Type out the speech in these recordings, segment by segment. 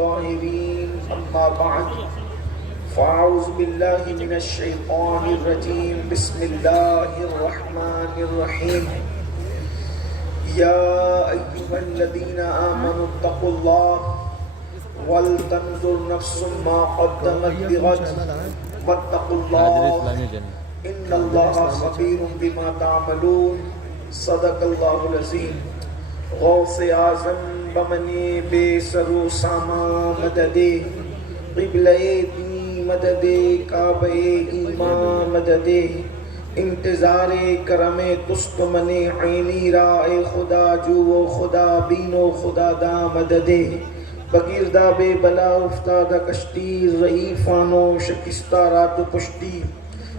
الطاهرين أما بعد فأعوذ بالله من الشيطان الرجيم بسم الله الرحمن الرحيم يا أيها الذين آمنوا اتقوا الله ولتنظر نفس ما قدمت لغد واتقوا الله إن الله خبير بما تعملون صدق الله العظيم غوث اعظم بمنی بے سرو ساما مددے قبلہ دی مددے کعبہ ایمان مددے انتظار کرم تست من عینی را اے خدا جو خدا بینو خدا دا مددے بگیردہ بے بلا افتادہ کشتی ضعیفانو شکستہ رات پشتی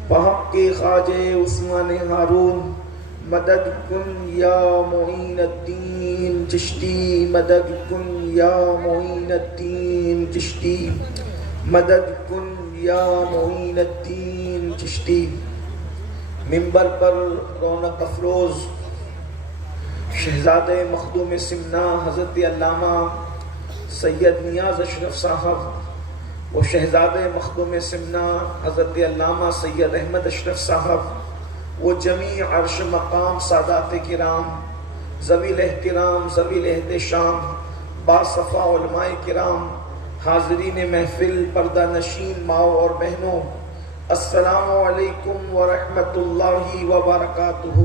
بحق کے خواجہ عثمان ہارون مدد کن یا معین الدین چشتی مدد کن یا معین الدین چشتی مدد کن یا معین الدین چشتی منبر پر رونق افروز شہزاد مخدوم سمنا حضرت علامہ سید نیاز اشرف صاحب و شہزاد مخدوم سمنا حضرت علامہ سید احمد اشرف صاحب وہ جمیع عرش مقام سادات کرام ذوی الاحترام ذوی الاحتشام باصفا علماء کرام حاضرین محفل پردہ نشین ماؤں اور بہنوں السلام علیکم ورحمۃ اللہ وبرکاتہ۔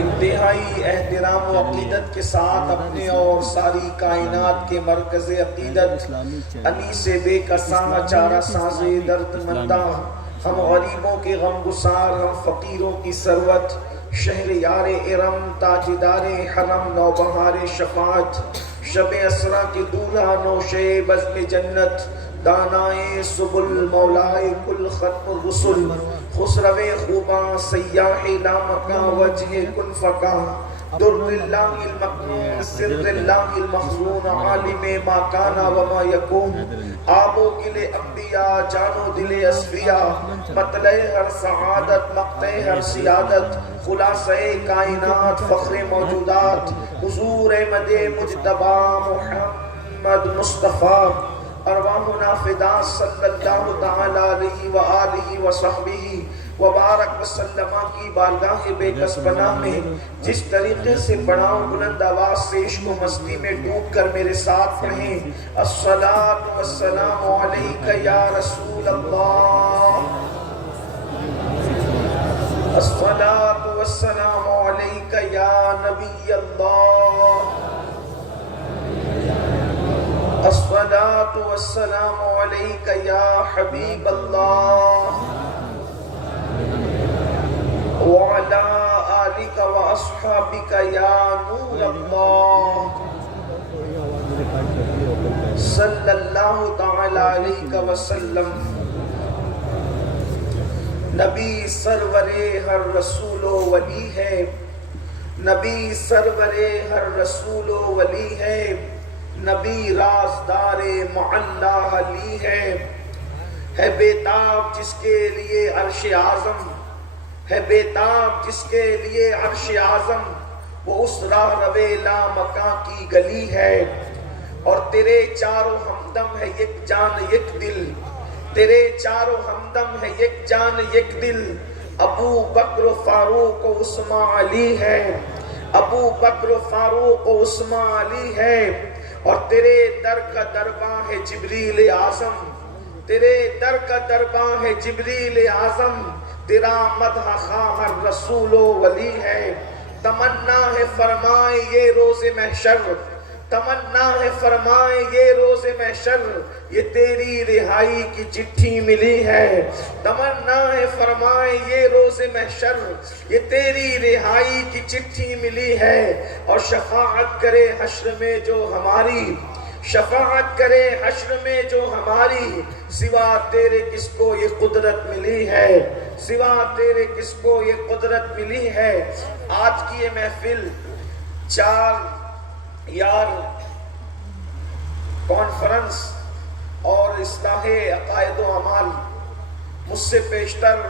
انتہائی احترام و عقیدت کے ساتھ اپنے اور ساری کائنات کے مرکز عقیدت انیس بے کساں چارہ ساز درد منداں ہم غریبوں کے غم گسار ہم فقیروں کی ثروت شہر یار ارم تاجدار حرم نوبہار شفاعت شب اسرا کے دولہا نوشے بزم جنت دانائے سبل مولائے کل ختم الرسل خسرو خوباں سیاح لامکاں وجہ کن فکاں در اللہ المکنون سر اللہ المخزون عالم ما کانا وما یکون آب و گل انبیاء جانو دل اصفیاء مطلع ہر سعادت مقطع ہر سیادت خلاصہ کائنات فخر موجودات حضور احمد مجتبی محمد مصطفیٰ ارواحنا فدا صلی اللہ تعالی علیہ وآلہ وصحبہ وبارک وسلم کی بارگاہ بے کس پناہ میں جس طریقے سے پڑھاؤں بلند آواز سے عشق و مستی میں ڈوب کر میرے ساتھ پڑھیں الصلاۃ والسلام علیک یا رسول اللہ الصلاۃ والسلام علیک یا نبی اللہ الصلاۃ والسلام علیک یا حبیب اللہ وعلى آلك وأصحابك يا نور الله صلی اللہ تعالی علیہ وسلم۔ نبی سرور ہر رسول و ولی ہے نبی سرور ہر رسول و ولی ہے نبی رازدار معلا علی ہے بیتاب جس کے لیے عرش اعظم ہے بیتاب جس کے لیے عرش اعظم وہ اس راہ روے لا مکان کی گلی ہے اور تیرے چاروں ہمدم ہے یک جان یک دل تیرے چاروں ہمدم ہے یک جان یک دل ابو بکر و فاروق و عثمان علی ہے ابو بکر و فاروق و عثمان علی ہے اور تیرے در کا درباں ہے جبریل اعظم تیرے در کا درباں ہے جبریل اعظم تیرا مدح خواہ ہر رسول و ولی ہے تمنا ہے فرمائے یہ روز محشر تمنا ہے فرمائے یہ روز محشر یہ تیری رہائی کی چٹھی ملی ہے تمنا ہے فرمائے یہ روز محشر یہ تیری رہائی کی چٹھی ملی ہے اور شفاعت کرے حشر میں جو ہماری شفاعت کرے حشر میں جو ہماری سوا تیرے کس کو یہ قدرت ملی ہے سوا تیرے کس کو یہ قدرت ملی ہے۔ آج کی یہ محفل 4 یار کانفرنس اور اصلاح عقائد و اعمال مجھ سے پیشتر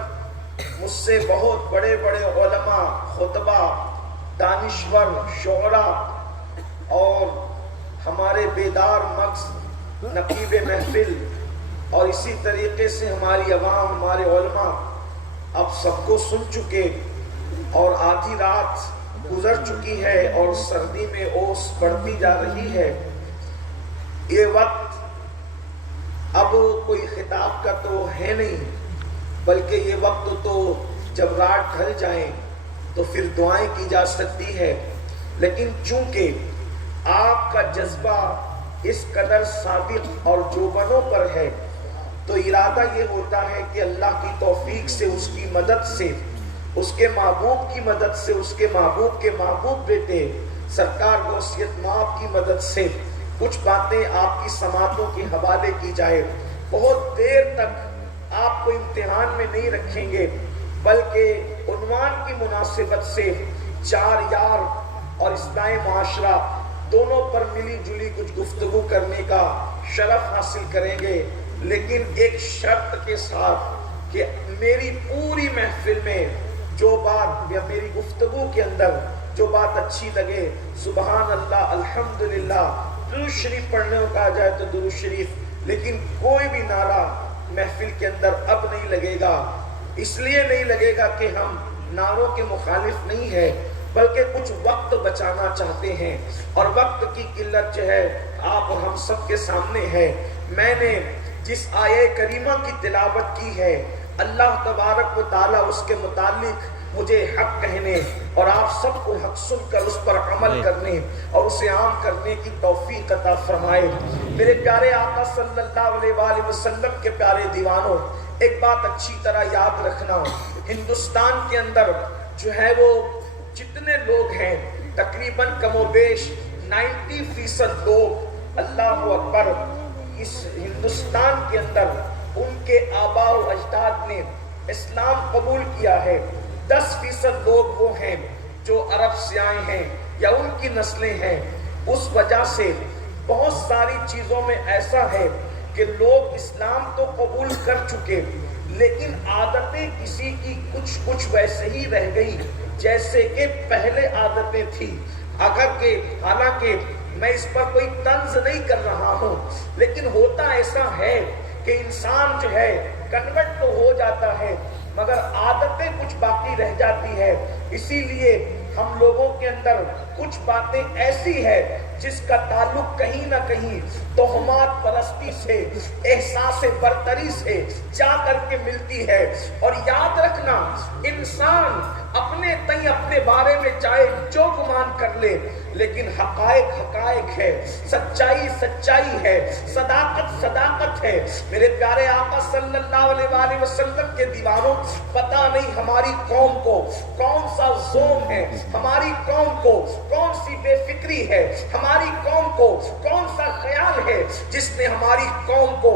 مجھ سے بہت بڑے بڑے علماء خطبہ دانشور شعراء اور ہمارے بیدار مغز، نقیب محفل اور اسی طریقے سے ہماری عوام، ہمارے علماء اب سب کو سن چکے اور آدھی رات گزر چکی ہے اور سردی میں اوس بڑھتی جا رہی ہے۔ یہ وقت اب کوئی خطاب کا تو ہے نہیں، بلکہ یہ وقت تو جب رات ڈھل جائیں تو پھر دعائیں کی جا سکتی ہے، لیکن چونکہ آپ کا جذبہ اس قدر صادق اور جوبنوں پر ہے تو ارادہ یہ ہوتا ہے کہ اللہ کی توفیق سے، اس کی مدد سے، اس کے محبوب کی مدد سے، اس کے محبوب کے محبوب بیٹے سرکار غوثیت مآب کی مدد سے کچھ باتیں آپ کی سماعتوں کے حوالے کی جائے۔ بہت دیر تک آپ کو امتحان میں نہیں رکھیں گے، بلکہ عنوان کی مناسبت سے چار یار اور اصلاح معاشرہ دونوں پر ملی جلی کچھ گفتگو کرنے کا شرف حاصل کریں گے، لیکن ایک شرط کے ساتھ کہ میری پوری محفل میں جو بات یا میری گفتگو کے اندر جو بات اچھی لگے، سبحان اللہ، الحمدللہ، درود شریف پڑھنے کو کہا جائے تو درود شریف، لیکن کوئی بھی نعرہ محفل کے اندر اب نہیں لگے گا۔ اس لیے نہیں لگے گا کہ ہم نعروں کے مخالف نہیں ہیں، بلکہ کچھ وقت بچانا چاہتے ہیں، اور وقت کی قلت جو ہے آپ اور ہم سب کے سامنے ہے۔ میں نے جس آیہ کریمہ کی تلاوت کی ہے، اللہ تبارک و تعالیٰ اس کے متعلق مجھے حق کہنے اور آپ سب کو حق سن کر اس پر عمل کرنے اور اسے عام کرنے کی توفیق عطا فرمائے۔ میرے پیارے آقا صلی اللہ علیہ وآلہ وسلم کے پیارے دیوانوں، ایک بات اچھی طرح یاد رکھنا، ہندوستان کے اندر جو ہے وہ جتنے لوگ ہیں تقریباً کم و بیش 90% لوگ، اللہ اکبر، اس ہندوستان کے اندر ان کے آباء و اجداد نے اسلام قبول کیا ہے۔ 10% لوگ وہ ہیں جو عرب سے آئے ہیں یا ان کی نسلیں ہیں۔ اس وجہ سے بہت ساری چیزوں میں ایسا ہے کہ لوگ اسلام تو قبول کر چکے، لیکن عادتیں کسی کی کچھ ویسے ہی رہ گئی جیسے کہ پہلے عادتیں تھی۔ اگر کہ حالانکہ میں اس پر کوئی طنز نہیں کر رہا ہوں، لیکن ہوتا ایسا ہے کہ انسان جو ہے کنورٹ تو ہو جاتا ہے مگر عادتیں کچھ باقی رہ جاتی ہے۔ اسی لیے ہم لوگوں کے اندر کچھ باتیں ایسی ہے جس کا تعلق کہیں نہ کہیں تہمات پرستی سے، احساس برتری سے جا کر کے ملتی ہے۔ اور یاد رکھنا، انسان اپنے تئیں اپنے بارے میں چاہے جو گمان کر لے، لیکن حقائق حقائق ہے، سچائی سچائی ہے، صداقت صداقت ہے۔ میرے پیارے آقا صلی اللہ علیہ وآلہ وسلم کے دیوانوں، پتہ نہیں ہماری قوم کو کون سا زوم ہے، ہماری قوم کو کون سی بے فکری ہے، ہماری قوم کو کون سا خیال ہے جس نے ہماری قوم کو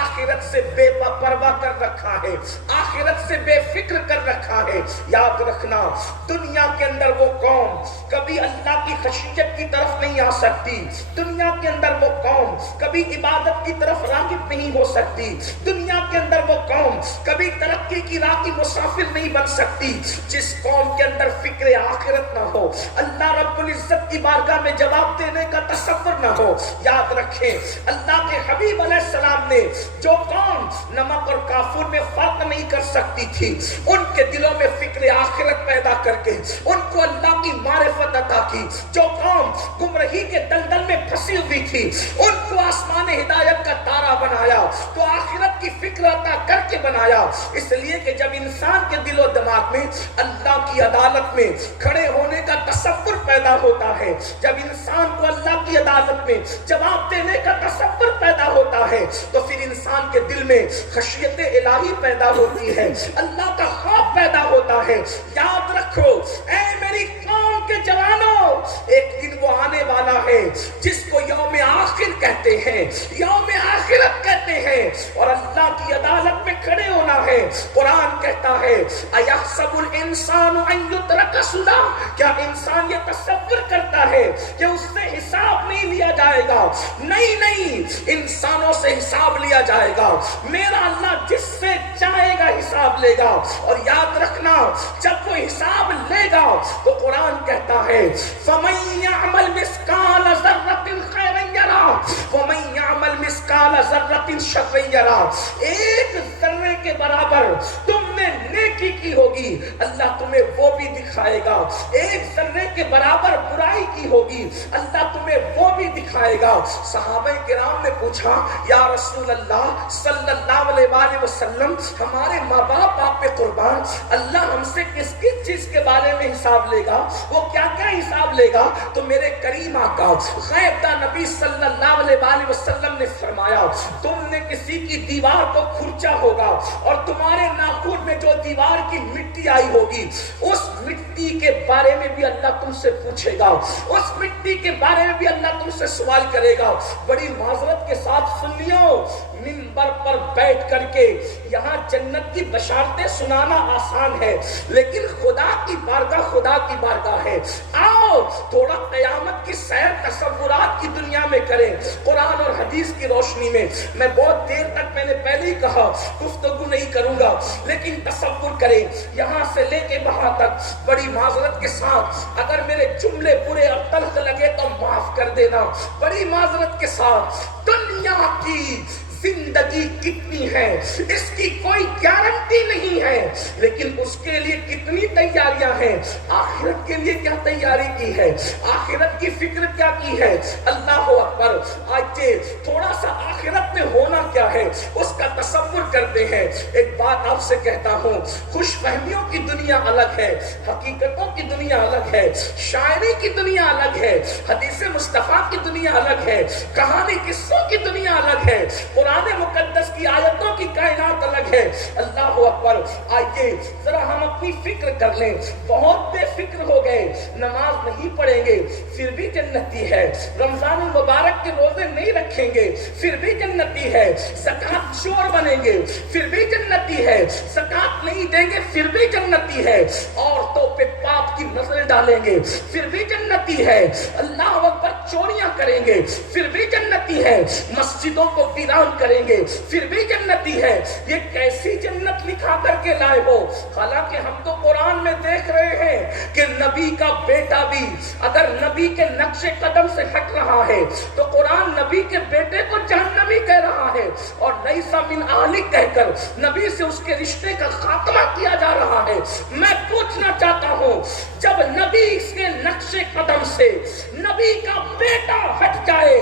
آخرت سے بے پرواہ کر رکھا ہے، آخرت سے بے فکر کر رکھا ہے۔ یاد رکھنا، دنیا کے اندر وہ قوم کبھی اللہ کی خشیت کی طرف نہیں آ سکتی، دنیا کے اندر وہ قوم کبھی عبادت کی طرف راغب نہیں ہو سکتی، دنیا کے اندر وہ قوم کبھی ترقی کی راہ کی مسافر نہیں بن سکتی جس قوم کے اندر فکر آخرت نہ ہو، اللہ رب العزت کی بارگاہ میں جواب دینے کا تصور نہ ہو۔ یاد رکھیں، اللہ کے حبیب علیہ السلام نے جو قوم نمک اور کافور میں فرق نہیں کر سکتی تھی، ان کے دلوں میں فکر آخرت پیدا کر کے ان کو اللہ کی معرفت عطا کی۔ جو قوم گمراہی کے دلدل میں پھنسی ہوئی تھی، ان کو آسمان ہدایت کا تارا بنایا، تو آخرت کی فکر عطا کر کے بنایا۔ اس لیے کہ جب انسان کے دل و دماغ میں اللہ کی عدالت میں کھڑے ہونے کا تصور پیدا ہوتا ہے، جب انسان کو اللہ کی عدالت میں جواب دینے کا تصور پیدا ہوتا ہے، تو پھر انسان کے دل میں خشیت الہی پیدا ہوتی ہے، اللہ کا خوف پیدا ہوتا ہے۔ یاد رکھو اے میری قوم کے جوانوں، ایک دن وہ آنے والا ہے جس کو یوم آخر کہتے ہیں، یوم آخرت کہتے ہیں۔ ہے اور اللہ کی عدالت میں کھڑے ہونا ہے۔ قرآن کہتا ہے اَيَحْسَبُ الْإِنسَانُ أَن يُتْرَكَ سُدًى، کیا انسان یہ تصور کرتا ہے کہ اس سے حساب نہیں لیا جائے گا؟ نہیں، انسانوں سے حساب لیا جائے گا۔ میرا اللہ جس سے چاہے گا حساب لے گا، اور یاد رکھنا جب وہ حساب لے گا تو قرآن کہتا ہے فَمَن يَعْمَلْ مِثْقَالَ ذَرَّةٍ خَيْرًا يَرَهُ وَمَن يَعْمَلْ مِثْقَالَ ذَرَّةٍ شَرًّا يَرَهُ۔ ایک ذرے کے برابر تم نے نیکی کی ہوگی، اللہ تمہیں وہ بھی دکھائے گا۔ ایک ذرے کے برابر برائی کی ہوگی، اللہ تمہیں وہ بھی دکھائے گا۔ صحابہ کرام نے پوچھا یا رسول اللہ صلی اللہ علیہ وآلہ وسلم، ہمارے ماں باپ آپ پہ قربان، اللہ ہم سے کس کس چیز کے بارے میں حساب لے گا؟ وہ کیا کیا حساب لے گا؟ تو میرے کریم آقا غیب داں نبی صلی اللہ علیہ وآلہ وسلم نے فرمایا تم نے کسی کی دیوار کو کھرچا ہوگا اور تمہارے ناخن میں جو دیوار کی مٹی آئی ہوگی، اس مٹی کے بارے میں بھی اللہ تم سے پوچھے گا، اس مٹی کے بارے میں بھی اللہ تم سے سوال کرے گا۔ بڑی معذرت کے ساتھ سنیو، منبر پر بیٹھ کر کے یہاں جنت کی بشارتیں سنانا آسان ہے، لیکن خدا کی بارگاہ ہے۔ آؤ تھوڑا قیامت کی سیر تصورات کی دنیا میں کریں، قرآن اور حدیث کی روشنی میں۔ میں بہت دیر تک، میں نے پہلے ہی کہا گفتگو نہیں کروں گا، لیکن تصور کریں یہاں سے لے کے وہاں تک۔ بڑی معذرت کے ساتھ اگر میرے جملے برے اور تلخ لگے تو معاف کر دینا۔ بڑی معذرت کے ساتھ دنیا کی زندگی کتنی ہے اس کی کوئی گارنٹی نہیں ہے، لیکن اس کے لیے کتنی تیاریاں ہیں۔ آخرت کے لیے کیا تیاری کی ہے، آخرت کی فکر کیا کی ہے؟ اللہ اکبر۔ آج تھوڑا سا آخرت میں ہونا کیا ہے اس کا تصور کرتے ہیں۔ ایک بات آپ سے کہتا ہوں، خوش فہمیوں کی دنیا الگ ہے، حقیقتوں کی دنیا الگ ہے، شاعری کی دنیا الگ ہے، حدیث مصطفیٰ کی دنیا الگ ہے، کہانی قصوں کی دنیا الگ ہے، قرآن مقدس کی آیتوں کی کائنات الگ ہے۔ اللہ اکبر۔ آئیے ذرا ہم اپنی فکر کر لیں، بہت بے فکر ہو گئے، نماز نہیں پڑھیں گے پھر بھی جنتی ہے، رمضان المبارک کے روزے نہیں رکھیں گے پھر بھی جنتی ہے، زکوٰۃ چور بنیں گے پھر بھی جنتی ہے، زکوٰۃ نہیں دیں گے پھر بھی جنتی ہے، عورتوں پہ پاپ کی نظر ڈالیں گے پھر بھی جنتی ہے، اللہ اکبر، چوریاں کریں گے پھر بھی جنتی ہے، مسجدوں کو ویران کریں گے پھر بھی جنتی ہے۔ یہ کیسی جنت لکھا کر کے لائے ہو؟ حالانکہ ہم تو قرآن میں دیکھ رہے ہیں کہ نبی کا بیٹا بھی اگر نبی کے نقش قدم سے ہٹ رہا ہے تو قرآن نبی کے بیٹے کو جہنمی کہہ رہا ہے، اور لیس من اہلک کہہ کر نبی سے اس کے رشتے کا خاتمہ کیا جا رہا ہے۔ میں پوچھنا چاہتا ہوں، جب نبی کے نقش قدم سے نبی کا بیٹا ہٹ جائے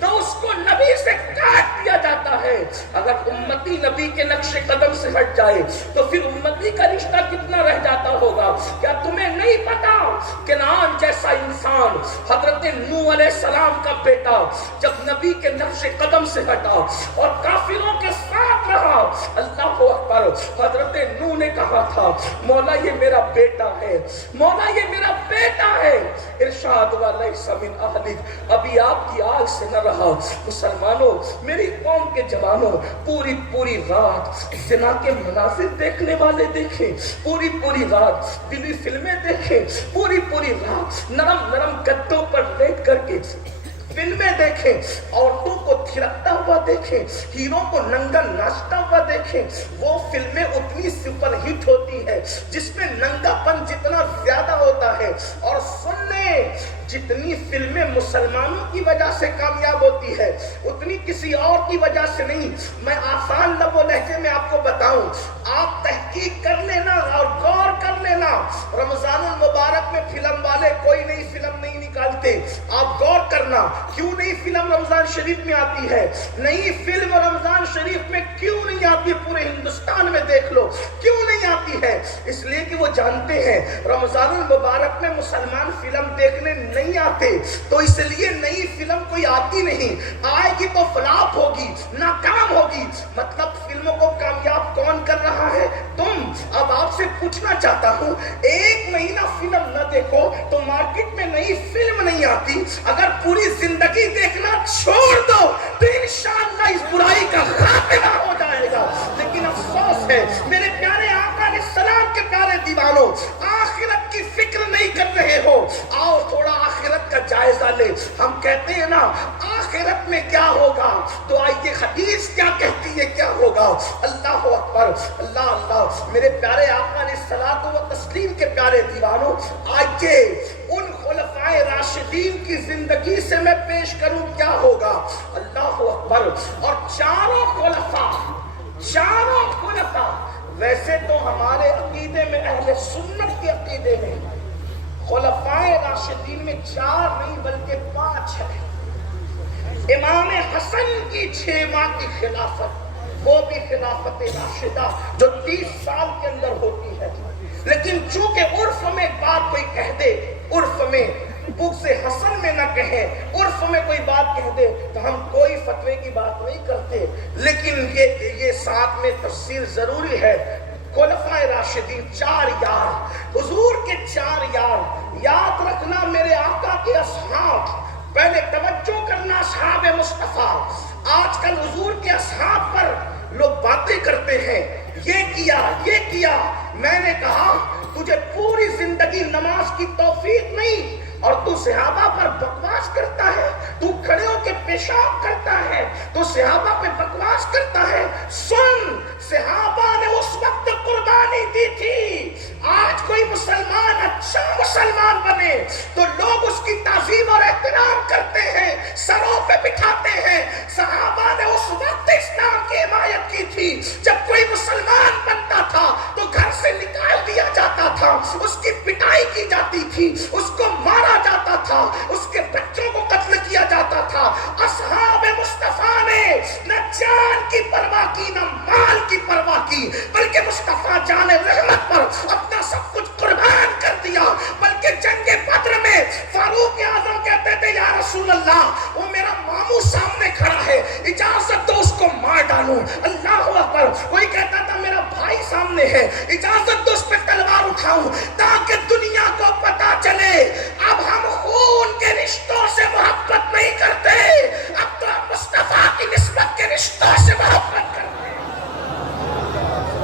تو اس کو نبی سے کاٹ دیا جاتا ہے، اگر امتی نبی کے نقش قدم سے ہٹ جائے تو پھر امتی کا رشتہ کتنا رہ جاتا ہوگا؟ کیا تمہیں نہیں پتا کنعان جیسا انسان، حضرت نوح علیہ السلام کا بیٹا، جب نبی کے نقش قدم سے ہٹا اور کافروں کے ساتھ رہا، اللہ اکبر، حضرت نوح نے کہا تھا مولا یہ میرا بیٹا ہے، مولا یہ میرا بیٹا ہے، ارشاد ہوا لیس من اہلک، ابھی آپ کی آگ سے نہ رہا۔ مسلمانوں، میری قوم کے جوانوں، پوری رات زنا کے مناظر دیکھنے والے دیکھیں، پوری رات دلی فلمیں دیکھیں، پوری رات نرم گدوں پر لیٹ کر کے فلمیں دیکھیں، عورتوں کو تھرکتا ہوا دیکھیں، ہیروں کو ننگا ناچتا ہوا دیکھیں۔ وہ فلمیں اتنی سپر ہٹ ہوتی ہے جس میں ننگا پن جتنا زیادہ ہوتا ہے، اور سن لیں جتنی فلمیں مسلمانوں کی وجہ سے کامیاب ہوتی ہے اتنی کسی اور کی وجہ سے نہیں۔ میں آسان لب و لہجے میں آپ کو بتاؤں، آپ تحقیق کر لینا اور غور کر لینا، رمضان المبارک میں فلم والے کوئی نئی فلم نہیں نکالتے، آپ غور کرنا کیوں نئی فلم رمضان شریف میں آتی ہے؟ نئی فلم رمضان شریف میں کیوں نہیں آتی؟ پورے ہندوستان میں دیکھ لو کیوں نہیں آتی ہے؟ اس لیے کہ وہ جانتے ہیں رمضان المبارک میں مسلمان فلم دیکھنے نہیں آتے، تو اس لیے نئی فلم کوئی آتی نہیں، آئے گی تو فلاپ ہوگی، ناکام ہوگی۔ مطلب فلموں کو کامیاب کون کر رہا ہے؟ تم۔ اب آپ سے پوچھنا چاہتا ہوں، ایک مہینہ فلم نہ دیکھو تو مارکیٹ میں نئی فلم نہیں آتی، اگر پوری زندگی دیکھنا چھوڑ دو تو انشاءاللہ اس برائی کا خاتمہ چلے. ہم کہتے ہیں نا آخرت میں کیا ہوگا, تو آئیے حدیث کیا کہتی ہے کیا ہوگا. اللہ اکبر, اللہ اللہ. میرے پیارے آقا علیہ الصلوۃ والتسلیم کے پیارے دیوانوں, آئیے ان خلفائے راشدین کی زندگی سے میں پیش کروں کیا ہوگا. اللہ اکبر. اور چاروں خلفاء, ویسے تو ہمارے عقیدے میں, اہل سنت کے عقیدے میں, خلفائے راشدین میں 4 نہیں بلکہ 5 ہے. امام حسن کی 6 ماہ کی خلافت, وہ بھی خلافت راشدہ جو 30 سال کے اندر ہوتی ہے. لیکن چونکہ عرف میں بات کوئی کہہ دے, عرف میں بغض حسن میں نہ کہیں, عرف میں کوئی بات کہہ دے, تو ہم کوئی فتوے کی بات نہیں کرتے. لیکن یہ ساتھ میں تفسیر ضروری ہے. خلفائے راشدین 4 یار, حضور کے 4 یار. یاد رکھنا میرے آقا کے اصحاب, پہلے توجہ کرنا اصحاب مصطفیٰ. آج کل حضور کے اصحاب پر لوگ باتیں کرتے ہیں, یہ کیا. میں نے کہا تجھے پوری زندگی نماز کی توفیق نہیں اور تو صحابہ پر بکواس کرتا ہے, تو کھڑے ہو کے پیشاب کرتا ہے, تو صحابہ پہ بکواس کرتا ہے. سن, صحابہ نے اس وقت قربانی دی تھی. آج کوئی مسلمان اچھا مسلمان بنے تو لوگ اس کی تعظیم اور احترام کرتے ہیں, سروں پہ بٹھاتے ہیں. صحابہ نے اس وقت اسلام کی حمایت کی تھی جب کوئی مسلمان بنتا تھا تو گھر سے نکال دیا جاتا تھا, اس کی پٹائی کی جاتی تھی, اس کو مارا جاتا تھا, اس کے بچوں کو قتل کیا جاتا تھا. اصحاب مصطفیٰ نے نہ جان کی پرواہ کی نہ مال کی پرواہ کی, بلکہ مصطفیٰ جان رحمت پر اپنا سب کچھ قربان کر دیا. بلکہ جنگ بدر میں فاروق اعظم کہتے تھے یا رسول اللہ, وہ میرا ماموں سامنے کھڑا ہے, اجازت دو اس کو مار ڈالوں. اللہ اکبر. کوئی کہتا تھا میرا بھائی سامنے ہے, اجازت دو اس پہ تلوار اٹھاؤں, تاکہ دنیا کو پتا چلے اب ہم خون کے رشتوں سے محبت نہیں کرتے, اب تو ہم مصطفیٰ کی نسبت کے رشتوں سے محبت کرتے.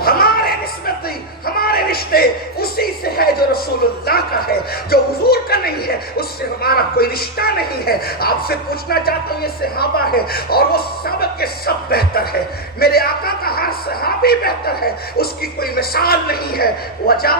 ہمارے نسبت نہیں, ہمارے رشتے اسی سے ہے جو رسول اللہ کا ہے, جو حضور کا نہیں ہے اس سے ہمارا کوئی رشتہ نہیں ہے. آپ سے پوچھنا چاہتا ہوں, یہ صحابہ ہے اور وہ سب کے سب بہتر ہے. میرے آقا کا ہر صحابی بہتر ہے, اس کی کوئی مثال نہیں ہے. وجہ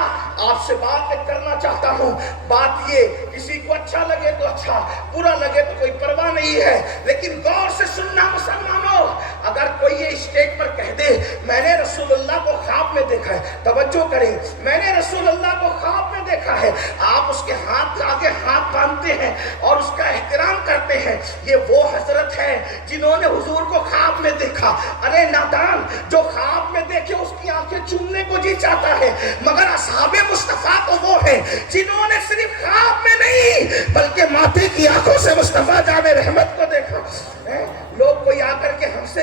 آپ سے بات کرنا چاہتا ہوں, بات یہ, کسی کو اچھا لگے تو اچھا, برا لگے تو کوئی پرواہ نہیں ہے, لیکن غور سے سننا مسلمانوں. اگر کوئی یہ اسٹیج پر کہہ دے میں نے رسول اللہ کو خواب میں دیکھا ہے, توجہ کریں, میں نے رسول اللہ کو خواب میں دیکھا ہے, آپ اس کے ہاتھ آگے ہاتھ باندھتے ہیں اور اس کا احترام کرتے ہیں, یہ وہ حضرت ہے جنہوں نے حضور کو خواب میں دیکھا. ارے نادان, جو خواب میں دیکھے اس کی آنکھیں چومنے کو جی چاہتا ہے, مگر اصحاب مصطفیٰ تو وہ ہیں جنہوں نے صرف خواب میں نہیں بلکہ ماتھے کی آنکھوں سے مصطفیٰ جان رحمت کو دیکھا. لوگ کوئی آ کر کے ہم سے,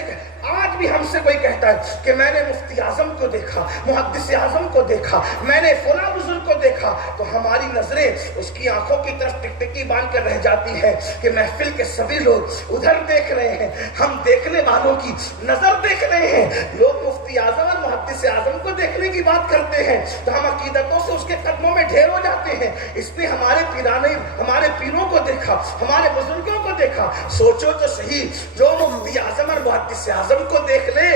آج بھی ہم سے کوئی کہتا ہے کہ میں نے مفتی اعظم کو دیکھا, محدث اعظم کو دیکھا, میں نے فلاں بزرگ کو دیکھا, تو ہماری نظریں اس کی آنکھوں کی طرف ٹکٹکی باندھ کر رہ جاتی ہے کہ محفل کے سبھی لوگ ادھر دیکھ رہے ہیں, ہم دیکھنے والوں کی نظر دیکھ رہے ہیں. لوگ مفتی اعظم اور محدث اعظم کو دیکھنے کی بات کرتے ہیں تو ہم عقیدتوں سے اس کے قدموں میں ڈھیر ہو جاتے ہیں. اس نے ہمارے پیروں کو دیکھا, ہمارے بزرگوں کو دیکھا. سوچو تو صحیح, جو مفتی اعظم اور محدث اعظم کو دیکھ لے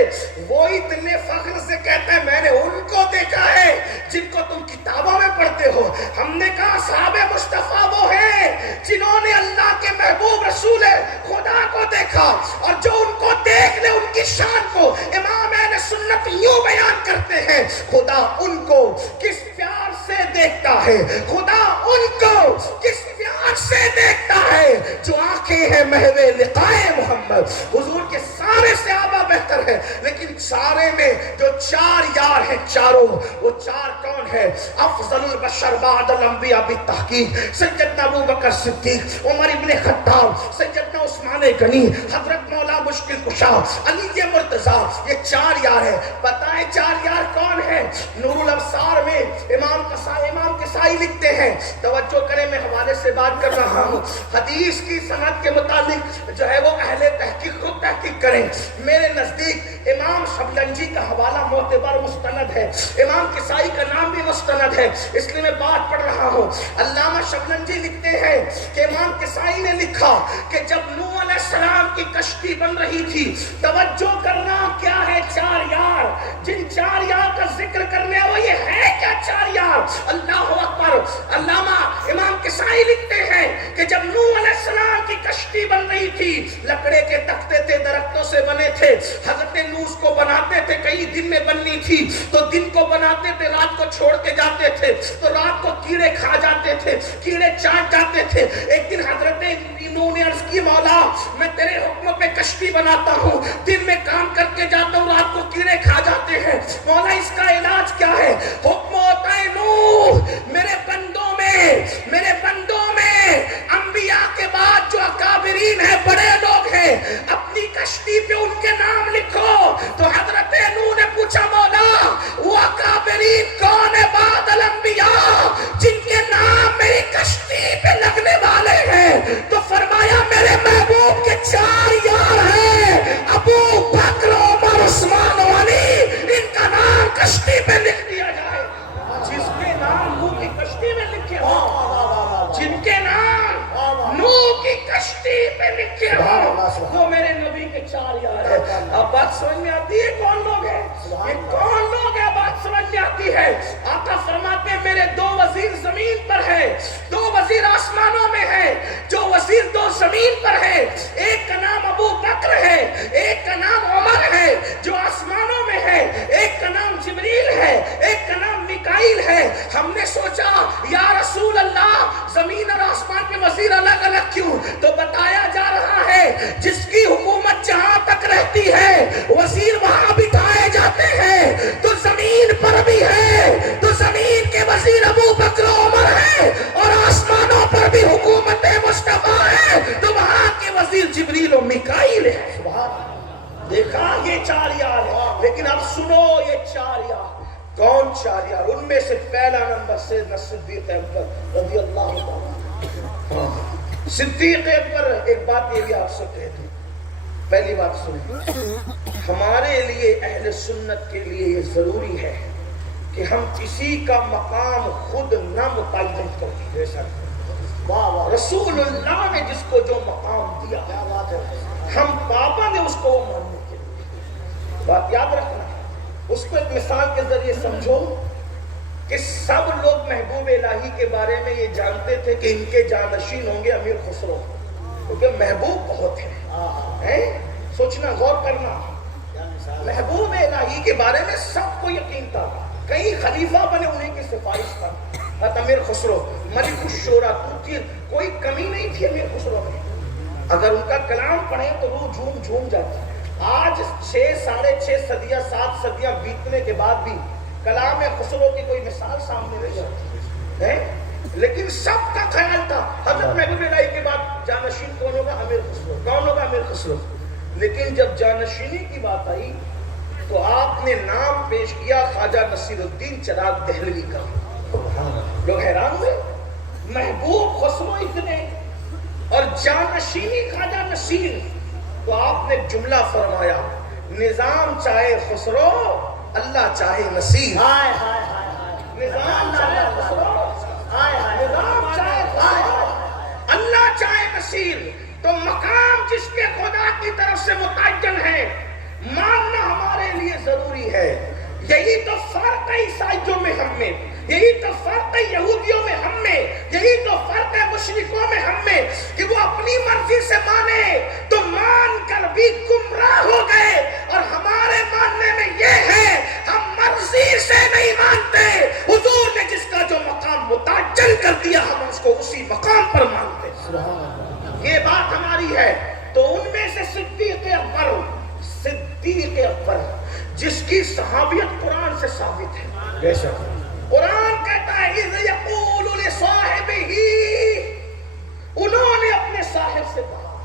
وہی دل فخر سے کہتا ہے میں نے ان کو دیکھا ہے جن کو تم کتابوں میں پڑھتے ہو. ہم نے کہا صحاب مصطفیٰ وہ ہیں جنہوں نے اللہ کے محبوب رسول خدا کو دیکھا, اور جو ان کو دیکھ لے ان کی شان کو امام اہل سنت یوں بیان کرتے ہیں, خدا ان کو کس پیار سے دیکھتا ہے, خدا ان کو کس پیار سے دیکھتا ہے جو آنکھیں ہیں محو لقائے محمد. حضور کے سارے صحابہ بہتر ہیں, لیکن سارے میں جو 4 یار ہیں, چاروں وہ 4 کون ہیں؟ افضل البشر بعد الانبیاء بالتحقیق سیدنا ابو بکر صدیق, عمر ابن خطاب, سیدنا عثمان عثمان غنی، حضرت مولا مشکل کشا، علی مرتضیٰ، یہ 4 یار ہیں. بتائیں 4 یار کون ہیں؟ نور الابصار میں امام کسائی لکھتے ہیں، توجہ کریں میں حوالے سے بات کر رہا ہوں، حدیث کی سند کے متعلق جو ہے وہ اہل تحقیق خود تحقیق کریں. میرے نزدیک امام شبلنجی کا حوالہ معتبر مستند ہے، امام کسائی کا نام بھی مستند ہے، اس لیے میں بات پڑھ رہا ہوں. علامہ شبلنجی لکھتے ہیں کہ امام کسائی نے لکھا کہ جب نوح علیہ السلام کی کشتی بن رہی تھی، توجہ کرنا کیا ہے 4 یار، جن 4 یار کا ذکر کرنے وہ یہ ہے کیا 4 یار؟ اللہ اکبر. علامہ امام کسائی لکھتے ہیں کہ جب نوح علیہ السلام کی کشتی بن رہی تھی، لکڑے کے تختے تھے، درختوں سے بنے تھے، حضرت نوح اس کو بناتے تھے، کئی دن میں بننی تھی تو دن کو بناتے تھے، رات کو چھوڑ کے جاتے تھے تو رات کو کیڑے کھا جاتے تھے، کیڑے چاٹ جاتے تھے. ایک دن حضرت نوح نے عرض کی مولا میں تیرے حکم پہ کشتی بناتا ہوں، دن میں کام کر کے جاتا ہوں، رات کو کیڑے کھا جاتے ہیں، مولا اس کا علاج کیا ہے؟ حکم ہوتا ہے نوح میرے بندوں میں انبیاء کے بعد جو اکابرین ہیں، بڑے لوگ ہیں، اپنی کشتی پہ ان کے نام لکھو. تو حضرت نوح نے پوچھا مولا وہ اکابرین کون ہے بعد الانبیاء جن کے نام میری کشتی پہ لگنے والے ہیں؟ تو فرمایا میرے محبوب کے 4 یار ہیں، ابو بکر، عمر، عثمان و علی، ان کا نام کشتی پہ لکھ دیا جائے. جس کے نام نوح کی کشتی میں لکھے ہو، جن کے نام نوح کی کشتی پہ لکھے ہو، وہ میرے نبی کے 4 یار ہیں. اب بات سمجھ میں آتی ہے کون لوگ ہیں؟ یہ کون لوگ ہیں؟ بات سمجھ میں آتی ہے. آقا فرماتے ہیں میرے 2 وزیر زمین پر ہے، 2 وزیر آسمانوں میں ہے. جو وزیر 2 زمین پر ہے، ایک کا نام ابو بکر ہے، ایک کا نام عمر ہے جو آسمانوں میں ہے، ایک کا نام جبریل ہے، ایک کا نام میکائیل ہے. ہم نے سوچا یا رسول اللہ زمین اور آسمان کے وزیر الگ الگ کیوں؟ تو بتایا جا رہا ہے جس کی حکومت جہاں تک رہتی ہے وزیر وہاں بٹھائے جاتے ہیں. تو زمین پر بھی ہے تو زمین کے وزیر ابو بکر و عمر ہے، اور آسمانوں پر بھی حکومت مصطفیٰ ہے تو وہاں کے وزیر جبریل و میکائیل ہے. دیکھا یہ 4 یار ہے. لیکن اب سنو یہ 4 یار کون 4 یار؟ ان میں سے پہلا نمبر سیدنا صدیق اکبر رضی اللہ عنہ. صدیق اکبر ایک بات یہ بھی آپ سے کہہ دوں، پہلی بات سنیں، ہمارے لیے اہل سنت کے لیے یہ ضروری ہے کہ ہم کسی کا مقام خود نہ متعین کریں. رسول اللہ نے جس کو جو مقام دیا ہم پاپا نے اس کو وہ ماننے کے لیے. بات یاد رکھنا ہے. اس کو ایک مثال کے ذریعے سمجھو کہ سب لوگ محبوب الہی کے بارے میں یہ جانتے تھے کہ ان کے جانشین ہوں گے امیر خسرو، کیونکہ محبوب بہت ہیں. سوچنا، غور کرنا، محبوب الہی کے بارے میں سب کو یقین تھا. کئی خلیفہ بنے انہیں کی سفارش پر، امیر خسرو ملک الشورى، کوئی کمی نہیں تھی امیر خسرو میں. اگر ان کا کلام پڑھیں تو روح جھوم جھوم جاتی. آج 6 ساڑھے 6 صدیاں 7 صدیاں بیتنے کے بعد بھی کلام خسرو کی کوئی مثال سامنے نہیں آتی ہے. لیکن سب کا خیال تھا حضرت محبوب الہی کے بعد جانشین کون ہوگا؟ امیر خسرو. کون ہوگا؟ امیر خسرو. لیکن جب جانشینی کی بات آئی تو آپ نے نام پیش کیا خواجہ نصیر الدین چراغ دہلوی کا. لوگ حیران ہوئے، محبوب خسرو اتنے اور جانشینی خواجہ نصیر. تو آپ نے جملہ فرمایا، نظام چاہے خسرو اللہ چاہے نصیر. نظام چاہے خسرو، نظام چاہے خسرو، اللہ چاہے نصیر. تو مقام جس کے خدا کی طرف سے متعین ہے ماننا ہمارے لیے ضروری ہے. یہی تو فرق ہے عیسائیوں میں ہم میں، یہی تو فرق ہے یہودیوں میں ہم میں، یہی تو فرق ہے مشرکوں میں ہم میں کہ وہ اپنی مرضی سے مانے تو مان کر بھی گمراہ ہو گئے، اور ہمارے ماننے میں یہ ہے ہم مرضی سے نہیں مانتے. حضور نے جس کا جو مقام متعین کر دیا ہم اس کو اسی مقام پر مانتے. یہ بات ہماری ہے. تو ان میں سے صدیق اکبر جس کی صحابیت قرآن سے ثابت ہے. بے شک قرآن کہتا ہے اذ یقول لصاحبہ، انہوں نے اپنے صاحب سے کہا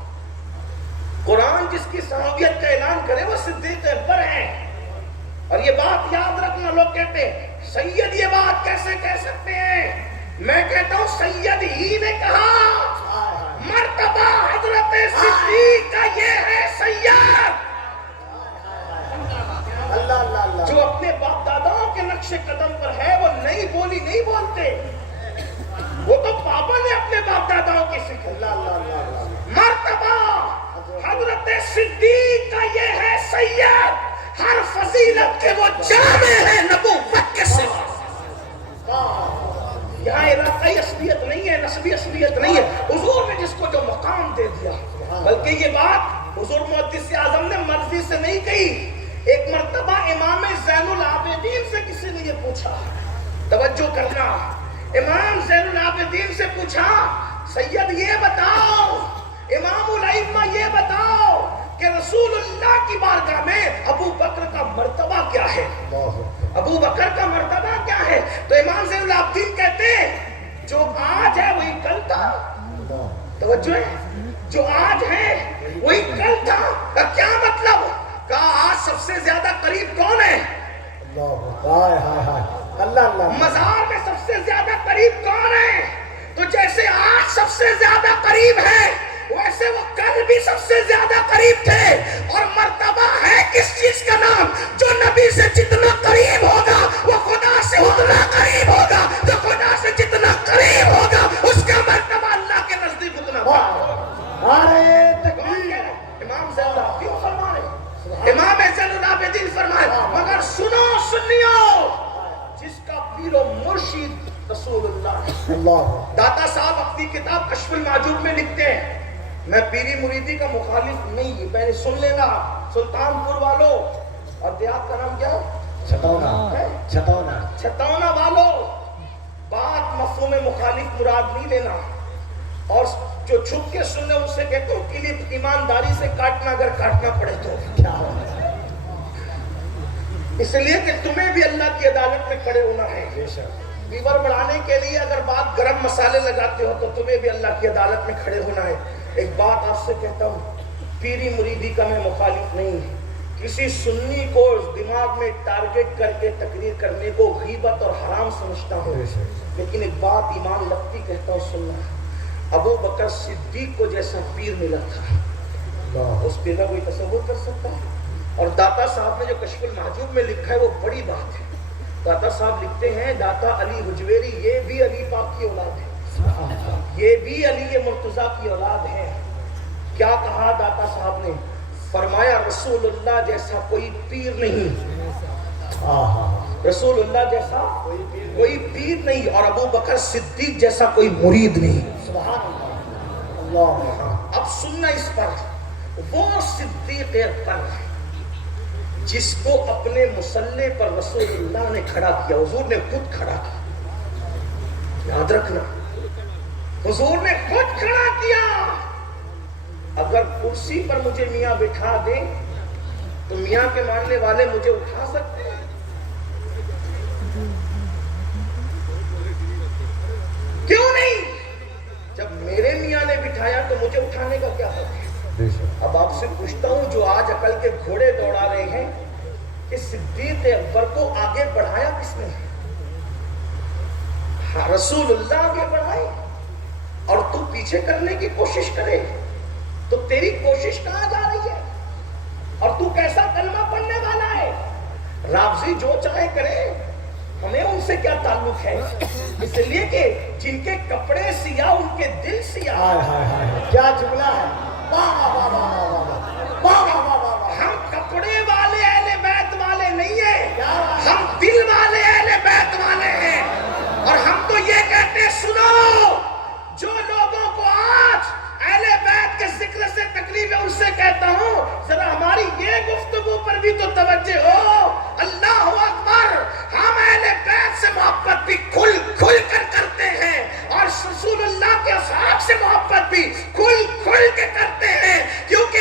قرآن جس کی صحابیت کا اعلان کرے وہ صدیق اکبر ہیں. اور یہ بات یاد رکھنا، لوگ کہتے ہیں سید یہ بات کیسے کہہ سکتے ہیں؟ میں کہتا ہوں سید ہی نے کہا، مرتبہ حضرت صدیق کا یہ ہے سید. جو اپنے باپ داداؤں کے نقش قدم پر ہے وہ نئی بولی نہیں بولتے، وہ تو پاپا نے اپنے باپ داداؤں کی سکھائی. مرتبہ حضرت صدیق کا یہ ہے سید، ہر فضیلت کے وہ جامع ہے نبوت کے سوا. یہاں علاقائی اصلیت نہیں ہے، نسبی اصلیت نہیں ہے. حضور نے جس کو جو مقام دے دیا، بلکہ یہ بات حضور محدث اعظم نے مرضی سے نہیں کہی. ایک مرتبہ امام زین العابدین سے کسی نے یہ پوچھا، توجہ کرنا، امام زین العابدین سے پوچھا سید یہ بتاؤ، امام الائمہ یہ بتاؤ کہ رسول اللہ کی بارگاہ میں ابو بکر کا مرتبہ کیا ہے؟ ابو بکر کا مرتبہ کیا ہے؟ تو امام زین العابدین کہتے ہیں جو آج ہے وہی کل تھا. توجہ ہے، جو آج ہے وہی کل تھا. کیا مطلب؟ کہا آج سب سے زیادہ قریب کون ہے؟ مزار میں سب سے زیادہ قریب کون ہے؟ تو جیسے آج سب سے زیادہ قریب ہے ویسے وہ کل بھی سب سے زیادہ قریب تھے. اور مرتبہ ہے کس چیز کا نام؟ جو نبی سے جتنا قریب ہوگا وہ خدا سے اتنا قریب ہوگا، جو خدا سے جتنا قریب ہوگا اس کا مرتبہ اللہ کے نزدیک اتنا ہوگا. امام زین العابدین فرمائے، امام زین العابدین فرمائے مگر سنو سنیو، جس کا پیر و مرشد رسول اللہ. داتا صاحب اپنی کتاب کشف المعجوب میں لکھتے ہیں میں پیری مریدی کا مخالف نہیں، پہلے سن لینا سلطان پور والوں. اور دیہات کا نام کیا؟ چھتونا والوں. بات مفہوم مخالف مراد نہیں لینا، اور جو چھپ کے سننے ان سے کہتے ہو کلپ ایمانداری سے کاٹنا اگر کاٹنا پڑے تو کیا ہو، اس لیے کہ تمہیں بھی اللہ کی عدالت میں کھڑے ہونا ہے. فیور بڑھانے کے لیے اگر بات گرم مسالے لگاتے ہو تو تمہیں بھی اللہ کی عدالت میں کھڑے ہونا ہے. ایک بات آپ سے کہتا ہوں، پیری مریدی کا میں مخالف نہیں. کسی سنی کو دماغ میں ٹارگٹ کر کے تقریر کرنے کو غیبت اور حرام سمجھتا ہوں، لیکن ایک بات ایمان لگتی کہتا ہوں سننا. ابو بکر صدیق کو جیسا پیر ملا تھا اس پیر کا کوئی تصور کر سکتا ہے؟ اور داتا صاحب نے جو کشف المحجوب میں لکھا ہے وہ بڑی بات ہے. داتا صاحب لکھتے ہیں داتا علی حجویری یہ بھی علی پاک کی اولاد ہے، یہ بھی علی مرتضیٰ کی اولاد ہے. کیا کہا داتا صاحب نے؟ فرمایا رسول اللہ جیسا کوئی پیر نہیں، رسول اللہ جیسا کوئی پیر نہیں، اور ابو بکر صدیق جیسا کوئی مرید نہیں. اب سننا اس پر، وہ صدیق اکبر جس کو اپنے مصلی پر رسول اللہ نے کھڑا کیا، حضور نے خود کھڑا کیا، یاد رکھنا حضور نے خود کھڑا کیا. اگر کرسی پر مجھے میاں بٹھا دیں تو میاں کے ماننے والے مجھے اٹھا سکتے ہیں؟ کیوں نہیں؟ جب میرے میاں نے بٹھایا تو مجھے اٹھانے کا کیا حق ہے؟ اب آپ سے پوچھتا ہوں جو آج عقل کے گھوڑے دوڑا رہے ہیں کہ صدیق اکبر کو آگے بڑھایا کس نے؟ رسول اللہ آگے بڑھائے اور تو پیچھے کرنے کی کوشش کرے تو تیری کوشش کہاں جا رہی ہے؟ اور تو کیسا کلمہ پڑھنے والا ہے؟ رافضی جو چاہے کرے، ہمیں ان سے کیا تعلق ہے؟ اس لیے کہ جن کے کپڑے سیاہ ان کے دل سیاہ. کیا جملہ ہے! ہم کپڑے والے اہل بیت والے نہیں ہیں، ہم دل والے اہل بیت والے ہیں. اور ہم تو یہ کہتے ہیں سنو، جو لوگوں کو آج اہل بیت کے ذکر سے تکلیف ہے ان سے کہتا ہوں ذرا ہماری یہ گفتگو پر بھی تو توجہ ہو. اللہ اکبر! ہم اہل بیت سے محبت بھی کھل کھل کر کرتے ہیں اور رسول اللہ کے اصحاب سے محبت بھی کھل کھل کے کرتے ہیں، کیونکہ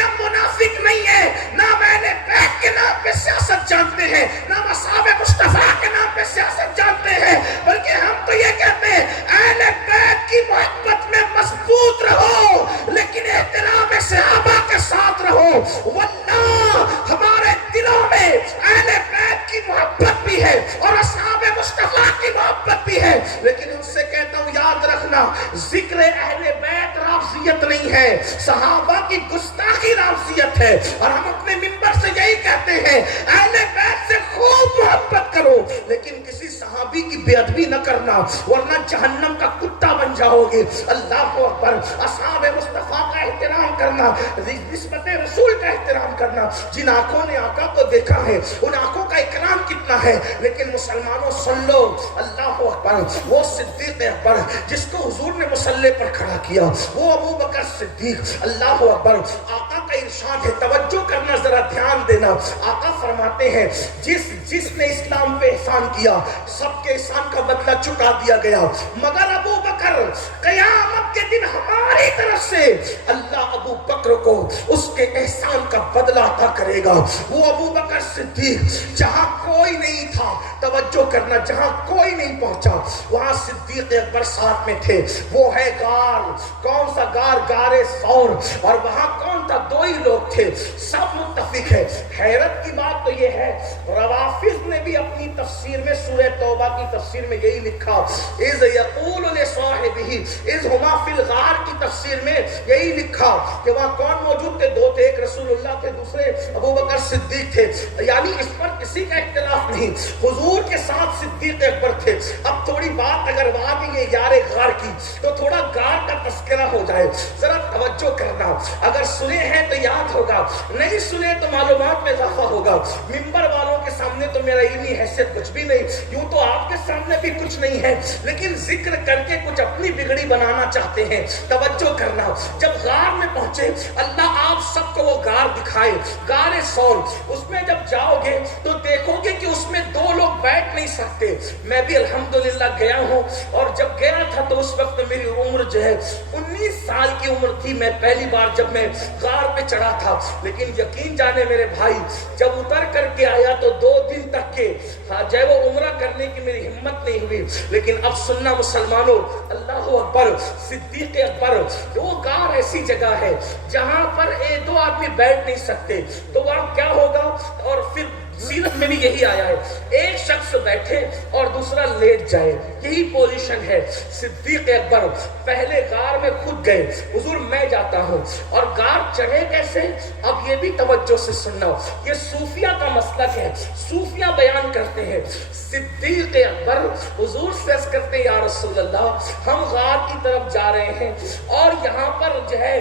واللہ ہمارے دلوں میں اہل بیت کی محبت بھی ہے اور اصحاب مصطفیٰ کی محبت بھی ہے، لیکن ان سے کہتا ہوں یاد رکھنا ذکر اہل بیت رافضیت نہیں ہے، صحابہ کی گستاخی رافضیت ہے، اور ہم اپنے منبر سے یہی کہتے ہیں اہل بیت سے خوب محبت کرو لیکن کسی صحابی کی بے ادبی نہ کرنا ورنہ جہنم کا کتا بن جاؤ گے۔ اللہ اکبر۔ اصحاب مصطفیٰ کا احترام کرنا، نسبت رسول کا احترام کرنا، جن آنکھوں نے آقا کو دیکھا ہے ان آنکھوں کا اکرام کتنا ہے، لیکن مسلمانوں سن لو، اللہ اکبر، وہ صدیق اکبر جس کو حضور نے مصلی پر کھڑا کیا وہ ابو بکر صدیق، اللہ اکبر۔ آقا کا ارشاد ہے، توجہ کرنا، ذرا دھیان دینا، آقا فرماتے ہیں جس نے اسلام پہ احسان کیا سب کے احسان کا بدلہ چکا دیا گیا، مگر ابو بکر قیامت کے دن ہماری طرف سے اللہ ابو بکر کو اس کے احسان کا بدلہ عطا کرے گا۔ وہ ابو بکر صدیق جہاں کوئی نہیں تھا، توجہ کرنا، جہاں کوئی نہیں پہنچا وہاں صدیق اکبر ساتھ میں تھے۔ وہ ہے غار، کون سا غار؟ غار ثور، اور وہاں کون تھا؟ دو ہی لوگ تھے، سب متفق ہے۔ حیرت کی بات تو یہ ہے روافض نے بھی اپنی تفسیر میں سورہ توبہ کی تفسیر میں یہی لکھا، اذ یقول لصاحبہ اذ ہما فی الغار کی تفسیر میں یہی لکھا کہ وہاں کون موجود تھے؟ دو تھے، ایک رسول اللہ تھے، دوسرے ابو بکر صدیق تھے، یعنی اس پر کسی کا اختلاف نہیں، حضور کے ساتھ صدیق اکبر تھے۔ اب تھوڑی بات اگر وہاں بھی یہ یار غار کی تو تھوڑا غار کا تذکرہ ہو جائے، ذرا توجہ کرنا، اگر سنے ہیں تو یاد ہوگا، نہیں سنے تو معلومات میں اضافہ ہوگا۔ منبر والوں کے سامنے تو میرا علمی حیثیت کچھ بھی نہیں، یوں تو آپ کے سامنے بھی کچھ نہیں ہے، لیکن ذکر کر کے کچھ اپنی بگڑی بنانا چاہتے ہیں۔ توجہ کرنا، جب غار میں پہنچے اللہ آپ سب کو وہ غار دکھائے، غار ثور، اس میں جب جاؤ گے تو دیکھو گے کہ اس میں دو لوگ بیٹھ نہیں سکتے۔ میں بھی الحمدللہ گیا ہوں، اور جب گیا تھا تو اس وقت میری عمر جو ہے 19 سال کی عمر تھی، میں پہلی بار جب میں غار پہ چڑھا تھا، لیکن یقین جانے میرے بھائی جب اتر کر کے آیا تو 2 دن تک کے جو ہے وہ عمرہ کرنے کی میری ہمت نہیں ہوئی۔ لیکن اب سننا مسلمانوں، اللہ اکبر، صدیق اکبر، وہ غار ایسی جگہ ہے جہاں پر 2 آدمی بیٹھ نہیں سکتے، تو وہاں کیا ہوگا؟ اور پھر سیرت میں بھی یہی آیا ہے، ایک شخص بیٹھے اور دوسرا لیٹ جائے، یہی پوزیشن ہے۔ صدیق اکبر پہلے غار میں خود گئے، حضور میں جاتا ہوں، اور غار چڑھے کیسے؟ اب یہ بھی توجہ سے سننا، یہ صوفیہ کا مسلک ہے، صوفیہ بیان کرتے ہیں۔ صدیق اکبر حضور سے عرض کرتے ہیں یا رسول اللہ ہم غار کی طرف جا رہے ہیں اور یہاں پر جو ہے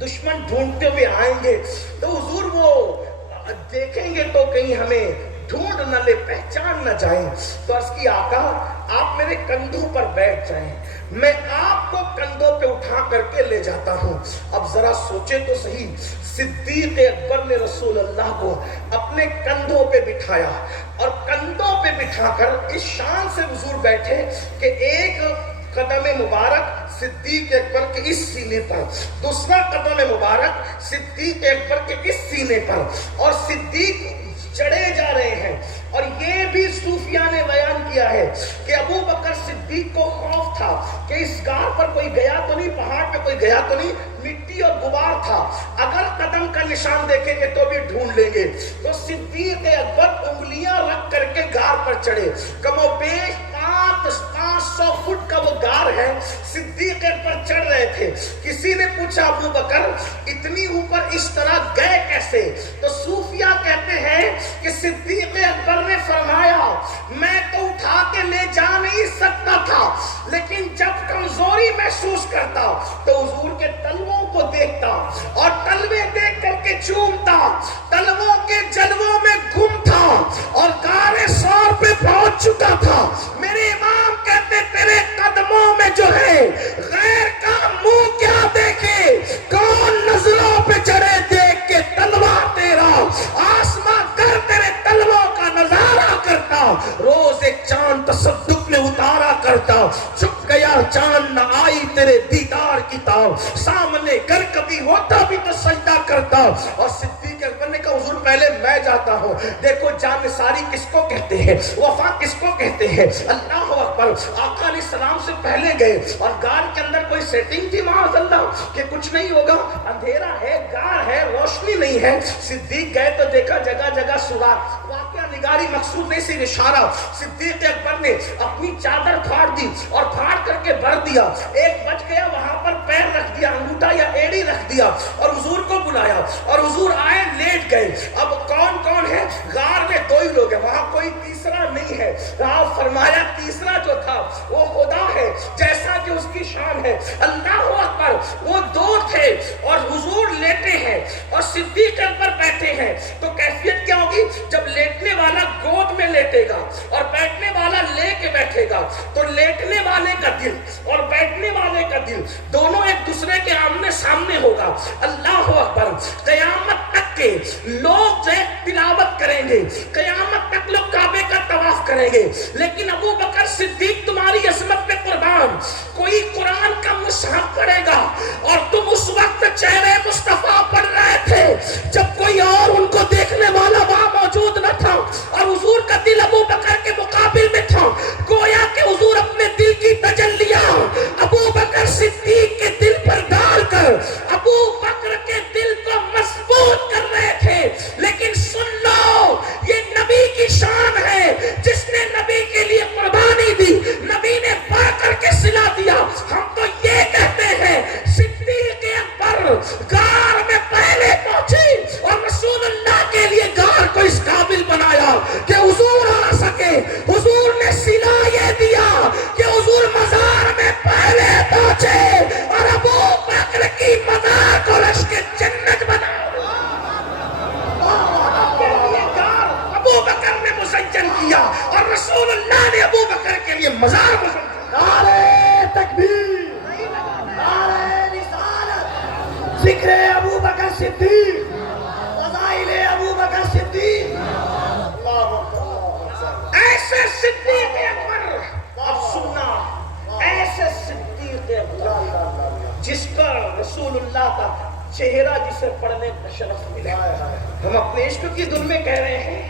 دشمن ڈھونڈتے ہوئے آئیں گے، تو حضور وہ دیکھیں گے تو کہیں ہمیں ڈھونڈ نہ لے، پہچان نہ جائیں۔ تو عرض کی آقا آپ میرے کندھوں پر بیٹھ جائیں، میں آپ کو کندھوں پہ اٹھا کر کے لے جاتا ہوں۔ اب ذرا سوچے تو صحیح، صدیق اکبر نے رسول اللہ کو اپنے کندھوں پہ بٹھایا، اور کندھوں پہ بٹھا کر اس شان سے حضور بیٹھے کہ ایک قدم مبارک صدیق اکبر کے اس سینے پر، دوسرا قدم مبارک صدیق اکبر کے اس سینے پر، اور صدیق چڑھے جا رہے ہیں۔ اور یہ بھی صوفیہ نے بیان کیا ہے کہ ابو بکر صدیق کو خوف تھا کہ اس غار پر کوئی گیا تو نہیں، پہاڑ پہ کوئی گیا تو نہیں، مٹی اور غبار تھا، اگر قدم کا نشان دیکھیں گے تو بھی ڈھونڈ لیں گے۔ تو صدیق اکبر انگلیاں رکھ کر کے غار پر چڑھے، کم و بیش 500 فٹ کا وہ غار ہے، صدیق اکبر چڑھ رہے تھے۔ کسی نے پوچھا ابو بکر اتنی اوپر اس طرح گئے کیسے؟ تو صوفیہ کہتے ہیں کہ صدیق اکبر نے فرمایا میں تو اٹھا کے لے جا نہیں سکتا تھا، لیکن جب کمزوری محسوس کرتا تو حضور کے تلووں کو دیکھتا اور تلوے دیکھ کر کے چومتا، تلووں کے جلووں میں گم تھا اور غار ثور پہ پہنچ چکا تھا۔ میرے امام کہتے تیرے قدموں میں جو ہے غیر کا منہ کیا دیکھے، کون نظروں پہ چڑھے دیکھ کے تلوا تیرا آسمان کر تیرے تلووں کا نظارہ کرتا، روز ایک چاند تصدق میں اتارا کرتا، چھپ گیا چاند نہ آئی تیرے دیدار کی تاب، سامنے گر کبھی ہوتا بھی تو سجدہ کرتا۔ اور صدیق اکبر نے کہا حضور پہلے میں جاتا ہوں. دیکھو جانثاری کس کو کہتے ہیں, وفا کس کو کہتے ہیں. اللہ اکبر. آقا علیہ السلام سے پہلے گئے اور غار کے اندر کوئی سیٹنگ تھی معاذ اللہ کہ کچھ نہیں ہوگا, اندھیرا ہے, غار ہے, روشنی نہیں ہے. صدیق گئے تو دیکھا جگہ جگہ سوراخ. واقعہ نگاری مقصود نہیں, صرف اشارہ. صدیق اکبر نے اپنی چادر پھاڑ دی اور پھاڑ کر کے بھر دیا. ایک بچ گیا, وہاں پر پیر رکھ دیا, انگوٹھا یا ایڑی رکھ دیا اور حضور کو بلایا اور حضور آئے, لیٹ گئے. اب کون کون ہے غار میں؟ 2 ہی لوگ ہیں, وہاں کوئی تیسرا نہیں ہے. آپ فرمایا تیسرا جو تھا وہ خدا ہے, جیسا کہ اس کی شان ہے. اللہ اکبر. وہ 2 تھے اور حضور لیٹے ہیں اور صدیق اکبر بیٹھے ہیں. تو کیفیت کیا ہوگی؟ جب لیٹنے والا گود میں لیٹے گا اور بیٹھنے والا لے کے بیٹھے گا تو لیٹنے والے کا دل اور بیٹھنے والے کا دل دونوں ایک دوسرے کے آمنے سامنے ہوگا. اللہ اکبر. قیامت تک کے لوگ تلاوت کریں گے, قیامت تک لوگ کعبے کا طواف کریں گے, لیکن ابو بکر صدیق تمہاری عظمت پہ قربان, کوئی قرآن کا مصحف پڑھے گا اور تم اس وقت چہرے مصطفیٰ پڑھ رہے تھے جب کوئی اور ان کو دیکھنے والا وہاں موجود نہ تھا اور حضور کا دل ابو بکر کے مقابل میں تھا. گویا کہ حضور اپنے دل کی تجلیاں ابو بکر صدیق کے دل پر ڈال کر ابو بکر کے دل کو مضبوط کر رہے تھے. لیکن سن لو, یہ نبی کی شان ہے, جس نے نبی کے لیے قربانی دی, نبی نے پا کر کے سلا دیا. ہم تو یہ کہتے ہیں صدیق اکبر غار میں پہلے پہنچی اور رسول اللہ کے لیے غار کو اس قابل بنایا کہ حضور آ سکے. حضور نے سلا یہ دیا کہ حضور مزار میں پہلے پہنچے اور ابو بکر کی مزار کو لشک جنت بنا. ابو بکر نے مزین کیا اور رسول اللہ نے ابو بکر کے لیے مزار مزین کیا. نعرہ تکبیر, نعرہ رسالت, ذکر ابو بکر صدیق, فضائل ابو بکر صدیق. ایسے صدیق اکبر, اب سننا, ایسے صدیق اکبر جس کا رسول اللہ کا چہرہ جسے پڑھنے کا شرف ملا. ہم اپنے عشق کی دھن میں کہہ رہے ہیں,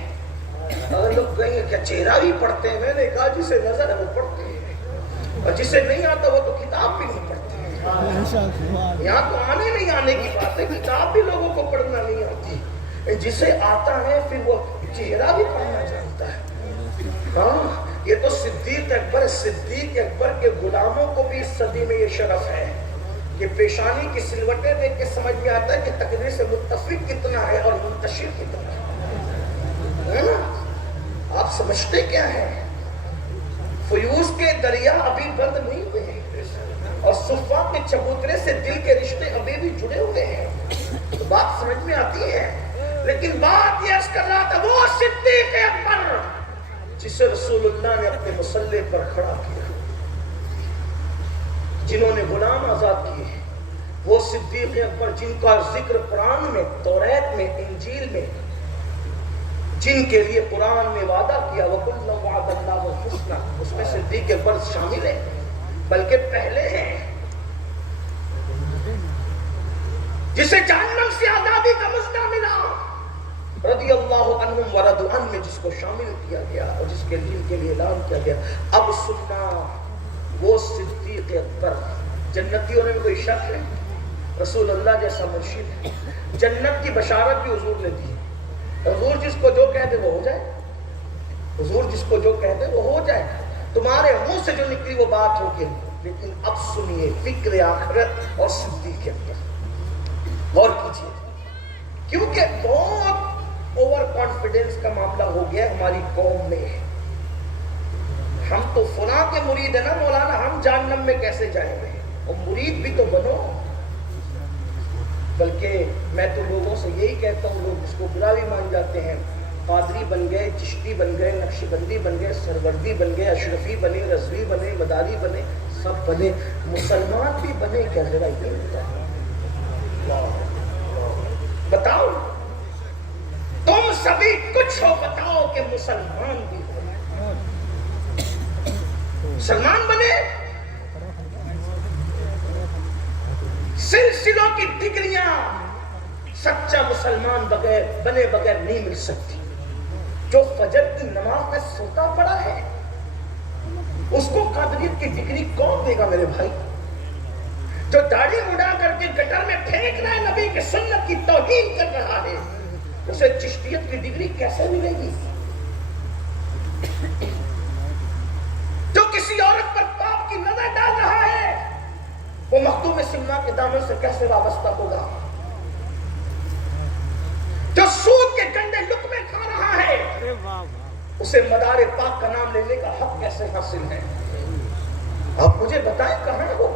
اگر لوگ کہیں گے کیا چہرہ بھی پڑھتے ہیں؟ میں نے کہا جسے نظر ہے وہ پڑھتے ہیں اور جسے نہیں آتا وہ تو کتاب بھی نہیں پڑھتے. یہاں تو آنے نہیں آنے کی بات ہے, کتاب بھی لوگوں کو پڑھنا نہیں آتی. جسے آتا ہے پھر وہ چہرہ بھی پڑھنا جانتا ہے. ہاں, یہ تو صدیق اکبر. صدیق اکبر کے غلاموں کو بھی اس صدی میں یہ شرف ہے کہ پیشانی کی سلوٹیں دیکھ کے سمجھ میں آتا ہے کہ تقریر سے متفق کتنا ہے اور منتشر کتنا ہے نا. آپ سمجھتے کیا ہے, فیوز کے دریا ابھی بند نہیں ہوئے اور صفا کے چبوترے سے دل کے رشتے ابھی بھی جڑے ہوئے ہیں. تو بات سمجھ میں آتی ہے, لیکن بات یہ عرض کر رہا تھا وہ صدیق اکبر جسے رسول اللہ نے اپنے مصلح پر کھڑا کیا, جنہوں نے غلام آزاد کیے. وہ صدیق اکبر جن کا ذکر قرآن میں, توریت میں, انجیل میں, جن کے لیے قرآن نے وعدہ کیا وَكُلًّا وَعَدَ اللَّهُ الْحُسْنَى, اس میں صدیق اکبر شامل ہے, بلکہ پہلے ہیں. جسے جہنم سے آزادی کا مژدہ ملا, رضی اللہ عنہم ورضوا عنہ میں جس کو شامل کیا گیا اور جس کے دل کے لیے اعلان کیا گیا. اب سننا, وہ صدیق اکبر جنتی ہونے میں کوئی شک ہے؟ رسول اللہ جیسا مرشد ہے. جنت کی بشارت بھی حضور نے دی. حضور جس کو جو کہہ دے وہ ہو جائے, حضور جس کو جو کہہ دے وہ ہو جائے. تمہارے منہ سے جو نکلی وہ بات ہوگی. لیکن اب سنیے فکر آخرت اور صدیق اکبر, غور کیجیے, کیونکہ بہت اوور کانفیڈنس کا معاملہ ہو گیا ہماری قوم میں. ہم تو فلاں کے مرید ہیں نا مولانا, ہم جہنم میں کیسے جائیں گے؟ اور مرید بھی تو بنو. بلکہ میں تو لوگوں سے یہی کہتا ہوں, لوگ جس کو برا بھی مان جاتے ہیں, قادری بن گئے, چشتی بن گئے, نقشبندی بن گئے, سروردی بن گئے, اشرفی بنے, رضوی بنے, مداری بنے, سب بنے, مسلمان بھی بنے کیا؟ ذرا یہ بتاؤ, تم سبھی کچھ ہو, بتاؤ کہ مسلمان بھی ہو. مسلمان بنے, سلسلوں کی ڈگریاں, سچا مسلمان بنے بغیر نہیں مل سکتی. جو فجر کی نماز میں سوتا پڑا ہے اس کو قادریت کی ڈگری کون دے گا میرے بھائی؟ جو داڑھی اڑا کر کے گٹر میں پھینک رہا ہے، نبی کی سنت کی توہین کر رہا ہے، اسے چشتیت کی ڈگری کیسے ملے گی؟ جو کسی عورت پر پاپ کی نظر ڈال رہا ہے وہ مخدوم سلمہ کے دامن سے کیسے وابستہ ہوگا؟ جو سود کے گندے لقمے کھا رہا ہے اسے مدار پاک کا نام لینے کا حق کیسے حاصل ہے؟ آپ مجھے بتائیں کہاں ہے وہ؟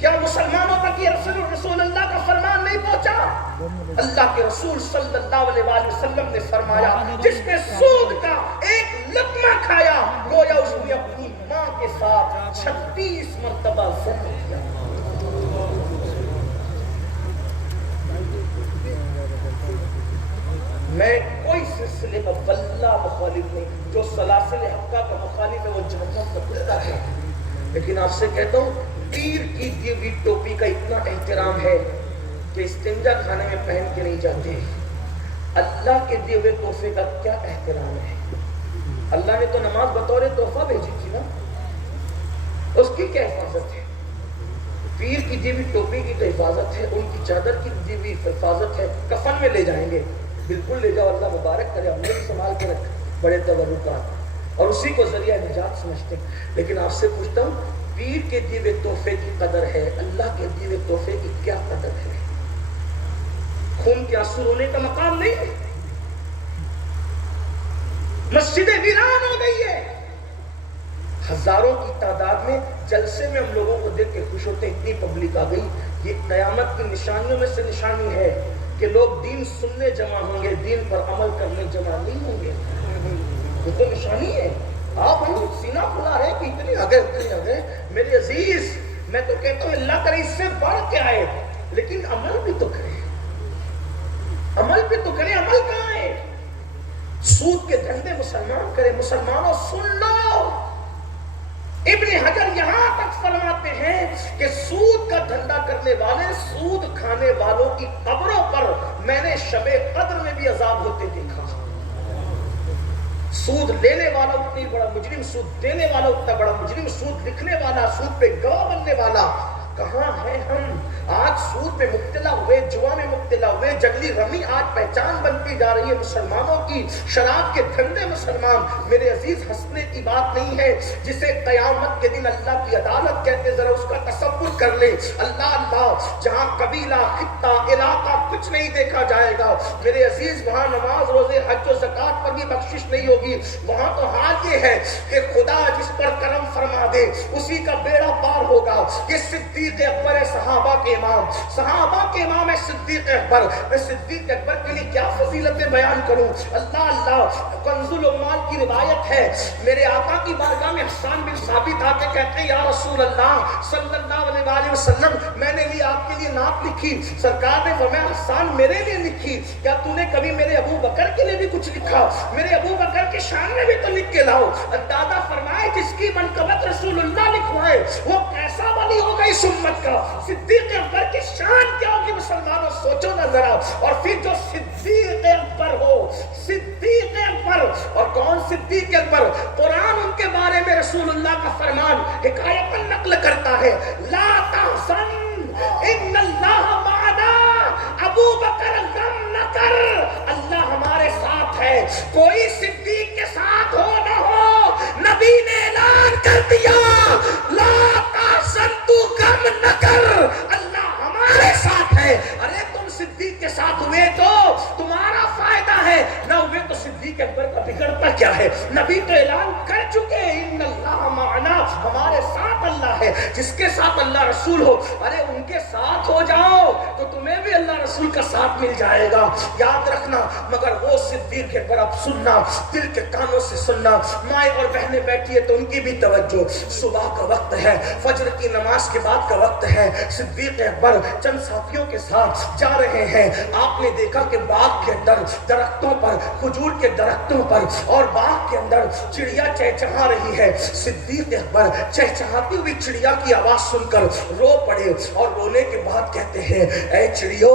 کیا مسلمانوں تک یہ رسول اللہ کا فرمان نہیں پہنچا؟ اللہ کے رسول صلی اللہ علیہ وآلہ وسلم نے فرمایا جس نے سود کا ایک لقمہ کھایا گویا اس نے اپنی ماں کے ساتھ 36 مرتبہ ظلم کیا. میں کوئی سلسلے کا واللہ مخالف نہیں، جو سلاسل حقہ کا مخالف ہے وہ جہنم کا کتا ہے. لیکن آپ سے کہتا ہوں پیر کی دی ہوئی ٹوپی کا اتنا احترام ہے کہ استنجا کھانے میں پہن کے نہیں جاتے. اللہ کے دیے ہوئے تحفے کا کیا احترام ہے؟ اللہ نے تو نماز بطور تحفہ بھیجی تھی نا، اس کی کیا حفاظت ہے؟ پیر کی دی ہوئی ٹوپی کی تو حفاظت ہے، ان کی چادر کی دی ہوئی حفاظت ہے. کفن میں لے جائیں گے، بالکل لے جاؤ، اللہ مبارک کرے، ہم نے بھی سنبھال کے رکھ بڑے تبرکات اور اسی کو ذریعہ نجات سمجھتے ہیں. لیکن آپ سے پوچھتا ہوں پیر کے دیے ہوئے تحفے کی قدر ہے، اللہ کے دیے ہوئے تحفے کی کیا قدر ہے؟ خون کے آنسو رونے کا مقام نہیں ہے. مسجدیں ویران ہو گئی ہے، ہزاروں کی تعداد میں جلسے میں ہم لوگوں کو دیکھ کے خوش ہوتے ہیں، اتنی پبلک آ گئی. یہ قیامت کی نشانیوں میں سے نشانی ہے کہ لوگ دین سننے جمع ہوں گے، دین پر عمل کرنے جمع نہیں ہوں گے. یہ تو نشانی ہے. آپ ہم سینہ کھلا رہے ہیں کہ اتنے آگے. میرے عزیز میں تو کہتا ہوں اللہ کرے اس سے بڑھ کے آئے، لیکن عمل بھی تو کرے، عمل بھی تو کرے. عمل کہاں ہے؟ سود کے دھندے مسلمان کرے. مسلمانوں سن لو، ابن حجر یہاں تک فرماتے ہیں کہ سود کا دھندا کرنے والے، سود کھانے والوں کی قبروں پر میں نے شب قدر میں بھی عذاب ہوتے دیکھا. سود لینے والا اتنی بڑا مجرم، سود دینے والا اتنا بڑا مجرم، سود لکھنے والا، سود پہ گواہ بننے والا. کہاں ہیں ہم؟ آج سود میں مبتلا ہوئے، جوا میں مبتلا ہوئے، جنگلی رمی آج پہچان بنتی جا رہی ہے مسلمانوں کی. شراب کے دھندے مسلمان. میرے عزیز ہنسنے کی بات نہیں ہے. جسے قیامت کے دن اللہ کی عدالت کہتے، ذرا اس کا تصور کر لیں. اللہ اللہ، جہاں قبیلہ، خطہ، علاقہ کچھ نہیں دیکھا جائے گا میرے عزیز، وہاں نماز، روزے، حج و زکات پر بھی بخشش نہیں ہوگی. وہاں تو حال یہ ہے کہ خدا جس پر کرم فرما دے اسی کا بیڑا پار ہوگا. یہ صدیق اکبر ہے، صحابہ کے امام، صحابہ کے امام ہے صدیق اکبر. میں صدیق اکبر کے لیے کیا فضیلتیں بیان کروں. اللہ اللہ، کنز العمال کی روایت ہے، میرے آقا کی بارگاہ میں حسان بن ثابت آ کے کہتے ہیں یا رسول اللہ صلی اللہ علیہ وآلہ وسلم، میں نے بھی آپ کے لیے نعت لکھی. سرکار نے فرمایا حسان میرے لیے لکھی، کیا تو نے کبھی میرے ابو بکر کے لیے بھی کچھ لکھا؟ میرے ابو بکر کی شان میں بھی تو لکھ کے لاؤ. دادا فرمائے جس کی منقبت رسول اللہ لکھوائے وہ کیسا ولی ہوگا اس امت کا. صدیق اکبر کی شان کیا ہوگی مسلمانوں، سوچو نہ ذرا. اور پھر جو صدیق اکبر ہو، صدیق اکبر، اور کون صدیق اکبر؟ قرآن ان کے بارے میں رسول اللہ کا فرمان حکایت نقل کرتا ہے، لا تحزن ان اللہ معنا، ابو بکر غم نہ کر، اللہ ہمارے ساتھ ہے. کوئی صدیق کے ساتھ ہو نہ ہو، نبی نے اعلان کر دیا لا تحزن، تو غم نہ کر، اللہ ہمارے ساتھ ہے. ارے تم صدیق کے ساتھ ہوئے تو تمہارا فائدہ ہے، نہ ہوئے تو صدیق اکبر کا بگڑتا کیا ہے؟ نبی تو اعلان کر چکے ان اللہ معنا، ہمارے ساتھ اللہ ہے. جس کے ساتھ اللہ رسول ہو، ارے ان کے ساتھ ہو جاؤ تو تمہیں بھی اللہ رسول کا ساتھ مل جائے گا. یاد رکھنا. مگر وہ صدیق اکبر، اب سننا، دل کے کانوں سے سننا. مائیں اور بہنیں بیٹھی ہے تو ان کی بھی توجہ. صبح کا وقت ہے، فجر کی نماز کے بعد کا وقت ہے. صدیق اکبر چند ساتھیوں کے ساتھ جا رہے ہیں. آپ نے دیکھا کہ باغ کے اندر درختوں پر، کھجور کے درختوں پر اور باغ کے اندر چڑیا چہچہا رہی ہے. صدیق اکبر چہچہاتی ہوئی چڑیا کی آواز سن کر رو پڑے اور رونے کے بعد کہتے ہیں اے چڑیو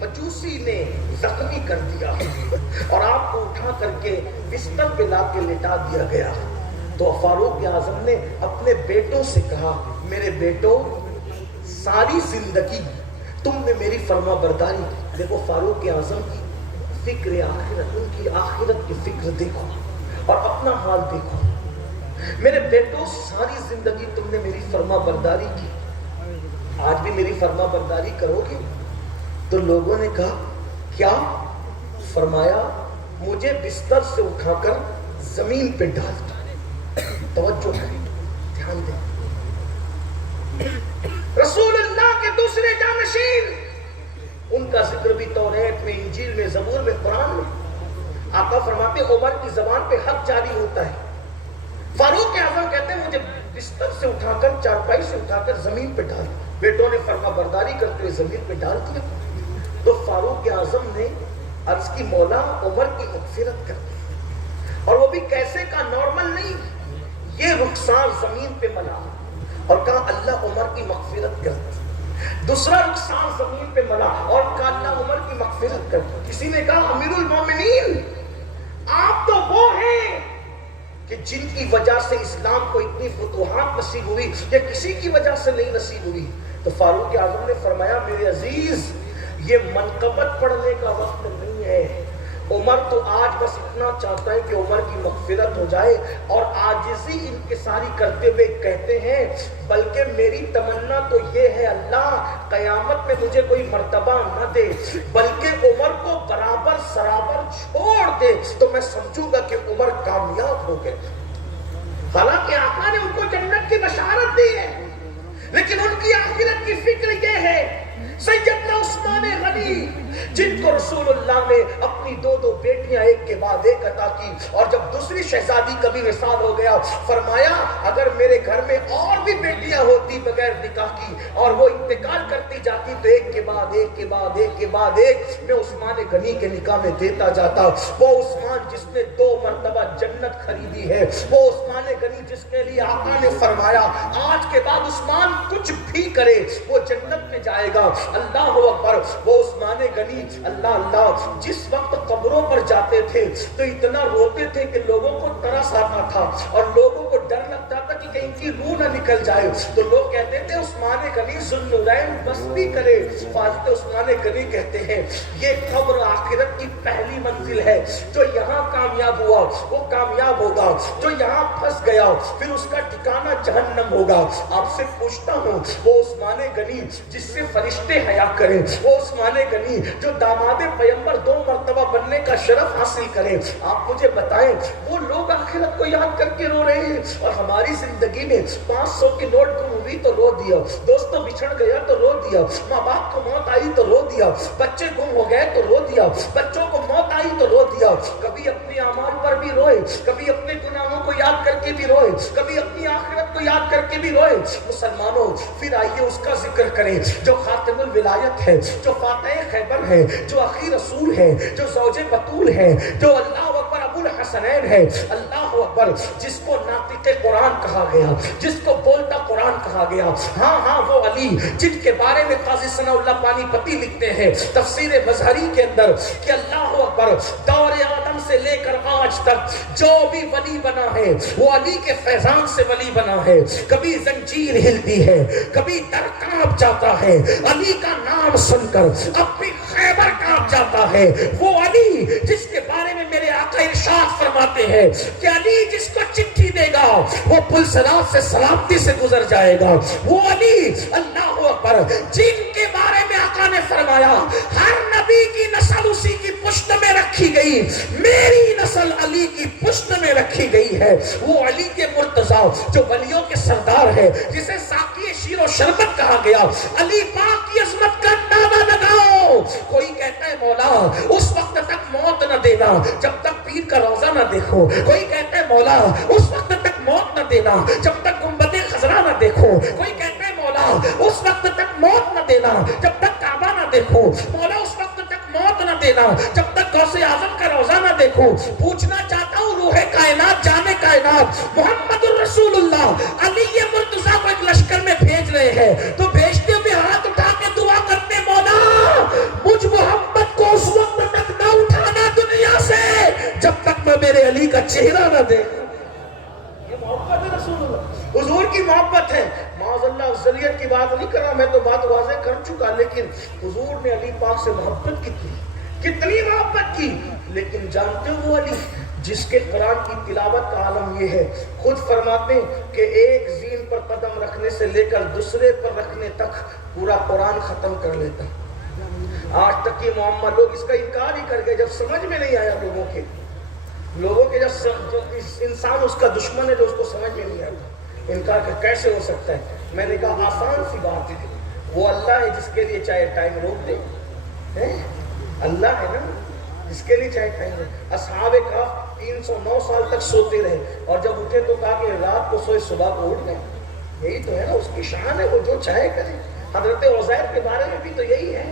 مجوسی نے زخمی کر دیا اور آپ کو اٹھا کر کے بستر پہ لا کے لٹا دیا گیا، تو فاروق اعظم نے اپنے بیٹوں سے کہا میرے بیٹوں ساری زندگی تم نے میری فرما برداری کی۔ دیکھو فاروق اعظم کی فکر آخرت، ان کی آخرت کی فکر دیکھو اور اپنا حال دیکھو۔ میرے بیٹوں ساری زندگی تم نے میری فرما برداری کی، آج بھی میری فرما برداری کرو گے؟ تو لوگوں نے کہا کیا؟ فرمایا مجھے بستر سے اٹھا کر زمین پہ ڈال دو۔ توجہ ہے، دھیان دیں، رسول اللہ کے دوسرے جانشین، ان کا ذکر بھی توریت میں، انجیل میں، زبور میں، قرآن میں۔ آقا فرماتے عمر کی زبان پہ حق جاری ہوتا ہے۔ فاروق اعظم کہتے ہیں مجھے بستر سے اٹھا کر، چارپائی سے اٹھا کر زمین پہ ڈال دو۔ بیٹوں نے فرما برداری کرتے ہوئے زمین پہ ڈال دیا۔ تو فاروق اعظم نے عرض کی مولا عمر کی مغفرت کر دی، اور وہ بھی کیسے کا، نارمل نہیں، یہ رخسار زمین پہ ملا اور کہا اللہ عمر کی مغفرت کر دی۔ دوسرا رخسار زمین پہ ملا اور کہا اللہ عمر کی مغفرت کر دی۔ کسی نے کہا امیر المومنین آپ تو وہ ہیں کہ جن کی وجہ سے اسلام کو اتنی فتوحات نصیب ہوئی، یہ کسی کی وجہ سے نہیں نصیب ہوئی۔ تو فاروق اعظم نے فرمایا میرے عزیز یہ منقبت پڑھنے کا وقت نہیں ہے، عمر تو آج بس اتنا چاہتا ہے کہ عمر کی مغفرت ہو جائے، اور عاجزی انکساری کرتے ہوئے کہتے ہیں بلکہ میری تمنا تو یہ ہے اللہ قیامت میں مجھے کوئی مرتبہ نہ دے، بلکہ عمر کو برابر سرابر چھوڑ دے تو میں سمجھوں گا کہ عمر کامیاب ہو گئے۔ حالانکہ آقا نے ان کو جنت کی بشارت دی ہے، لیکن ان کی آخرت کی فکر یہ ہے۔ سیدنا عثمان غنی جن کو رسول اللہ نے اپنی دو بیٹیاں ایک کے بعد ایک عطا کی، اور جب دوسری شہزادی کا بھی وصال ہو گیا، فرمایا اگر میرے گھر میں اور بھی بیٹیاں ہوتی بغیر نکاح کی اور وہ انتقال کرتی جاتی تو ایک کے بعد ایک کے بعد ایک کے بعد ایک میں عثمان غنی کے نکاح میں دیتا جاتا۔ وہ عثمان جس نے 2 مرتبہ جنت خریدی ہے، وہ عثمان غنی جس کے لیے آقا نے فرمایا آج کے بعد عثمان کچھ بھی کرے وہ جنت میں جائے گا۔ اللہ اکبر، وہ عثمان غنی اللہ اللہ جس وقت قبروں پر جاتے تھے تو اتنا روتے تھے کہ لوگوں کو ترس آتا تھا اور لوگوں کو ڈر لگتا تھا کہ کہیں کی روح نہ نکل جائے، تو لوگ کہتے تھے عثمان غنی ذوالنورین بس بھی کرے۔ فاضل عثمان غنی کہتے ہیں یہ قبر آخرت کی پہلی منزل ہے، جو یہاں کامیاب ہوا وہ کامیاب ہوگا، جو یہاں پھنس گیا پھر اس کا ٹھکانہ جہنم ہوگا۔ آپ سے پوچھتا ہوں وہ عثمان غنی جس سے فرشتے حیا کریں، وہ عثمان غنی جو داماد پیغمبر 2 مرتبہ بننے کا شرف حاصل کریں، آپ مجھے بتائیں وہ لوگ آخرت کو یاد کر کے رو رہے ہیں، اور ہماری زندگی میں 500 کی نوٹ گم ہوئی تو رو دیا، دوستوں بچھڑ گیا تو رو دیا، ماں باپ کو موت آئی تو رو دیا، بچے گم ہو گئے تو رو دیا، بچوں کو موت آئی تو رو دیا، کبھی اپنے اعمال پر بھی روئے، کبھی اپنے گناہوں کو یاد کر کے بھی روئے، کبھی اپنی آخرت کو یاد کر کے بھی روئے۔ مسلمانوں پھر آئیے اس کا ذکر کریں جو خاتم الولایت ہے، جو فاتح خیبر ہے، جو اخی رسول ہے، جو زوج بطول ہے، جو اللہ اکبر ابو الحسنین ہے، اللہ اکبر جس کو ناطق قرآن کہا گیا، جس کو بولتا قرآن کہا گیا۔ ہاں وہ علی جن کے بارے میں قاضی ثناء اللہ پانی پتی لکھتے ہیں تفسیر مظہری کے اندر کہ اللہ اکبر دور آدم سے لے کر آج تک جو بھی ولی بنا ہے وہ علی کے فیضان سے ولی بنا ہے۔ کبھی زنجیر ہلتی ہے، کبھی در کانپ جاتا ہے، علی کا نام سن کر اب بھی خیبر کانپ جاتا ہے۔ وہ علی جس کے بارے میں میرے آقا ارشاد فرماتے ہیں کہ علی جس کو چٹھی دے گا وہ پل صراط سے سلامتی سے گزر جائے گا۔ وہ علی اللہ اکبر جن کے بارے میں آقا نے فرمایا ہر نبی کی نسل اسی کی پشت میں رکھی گئی، میری نسل علی کی پشت میں رکھی گئی ہے۔ وہ علی کے مرتضیٰ جو ولیوں کے سردار ہے، جسے ساقی شیر و شربت کہا گیا، علی پاک کی عظمت کا اندازہ لگاؤ۔ کوئی کہتا ہے مولا اس وقت تک موت نہ دینا جب تک پیر کا روزہ نہ دیکھو، کوئی کہتا ہے مولا اس وقت تک موت نہ دینا جب تک گنبد خضرا نہ دیکھو، کوئی کہتا ہے مولا اس وقت تک موت نہ دینا جب تک کعبہ نہ دیکھو، مولا اس وقت تک موت نہ دینا جب تک غوث اعظم کا روزہ نہ دیکھو۔ پوچھنا چاہتا ہوں روح کائنات جانے کائنات محمد الرسول اللہ علی مرتضیٰ کو ایک لشکر میں بھیج رہے ہیں تو بھیجتے ہوئے ہاتھ اٹھا کے دعا کرتے مولا مجھ محمد چہرہ نہ دیکھ. یہ محبت ہے رسول اللہ، حضور کی محبت ہے. معاذ اللہ افضلیت کی بات نہیں کر رہا میں، تو بات واضح کر چکا، لیکن حضور نے علی پاک سے محبت کتنی محبت کی. لیکن جانتے ہو وہ علی جس کے قرآن کی تلاوت کا عالم یہ ہے، خود فرماتے ہیں کہ ایک زین پر قدم رکھنے سے لے کر دوسرے پر رکھنے تک پورا قرآن ختم کر لیتا. آج تک یہ معمہ لوگ اس کا انکار ہی کر گئے جب سمجھ میں نہیں آیا لوگوں کے جب انسان اس کا دشمن ہے جو اس کو سمجھ میں نہیں آتا، انکار کر کیسے ہو سکتا ہے. میں نے کہا آسان سی بات ہے، وہ اللہ ہے جس کے لیے چاہے ٹائم روک دے. اللہ ہے نا جس کے لیے چاہے ٹائم روک. اصحاب کہف 309 سال تک سوتے رہے، اور جب اٹھے تو کہا کہ رات کو سوئے صبح کو اٹھ گئے. یہی تو ہے نا اس کی شان ہے، وہ جو چاہے کرے. حضرت عزیر کے بارے میں بھی تو یہی ہے،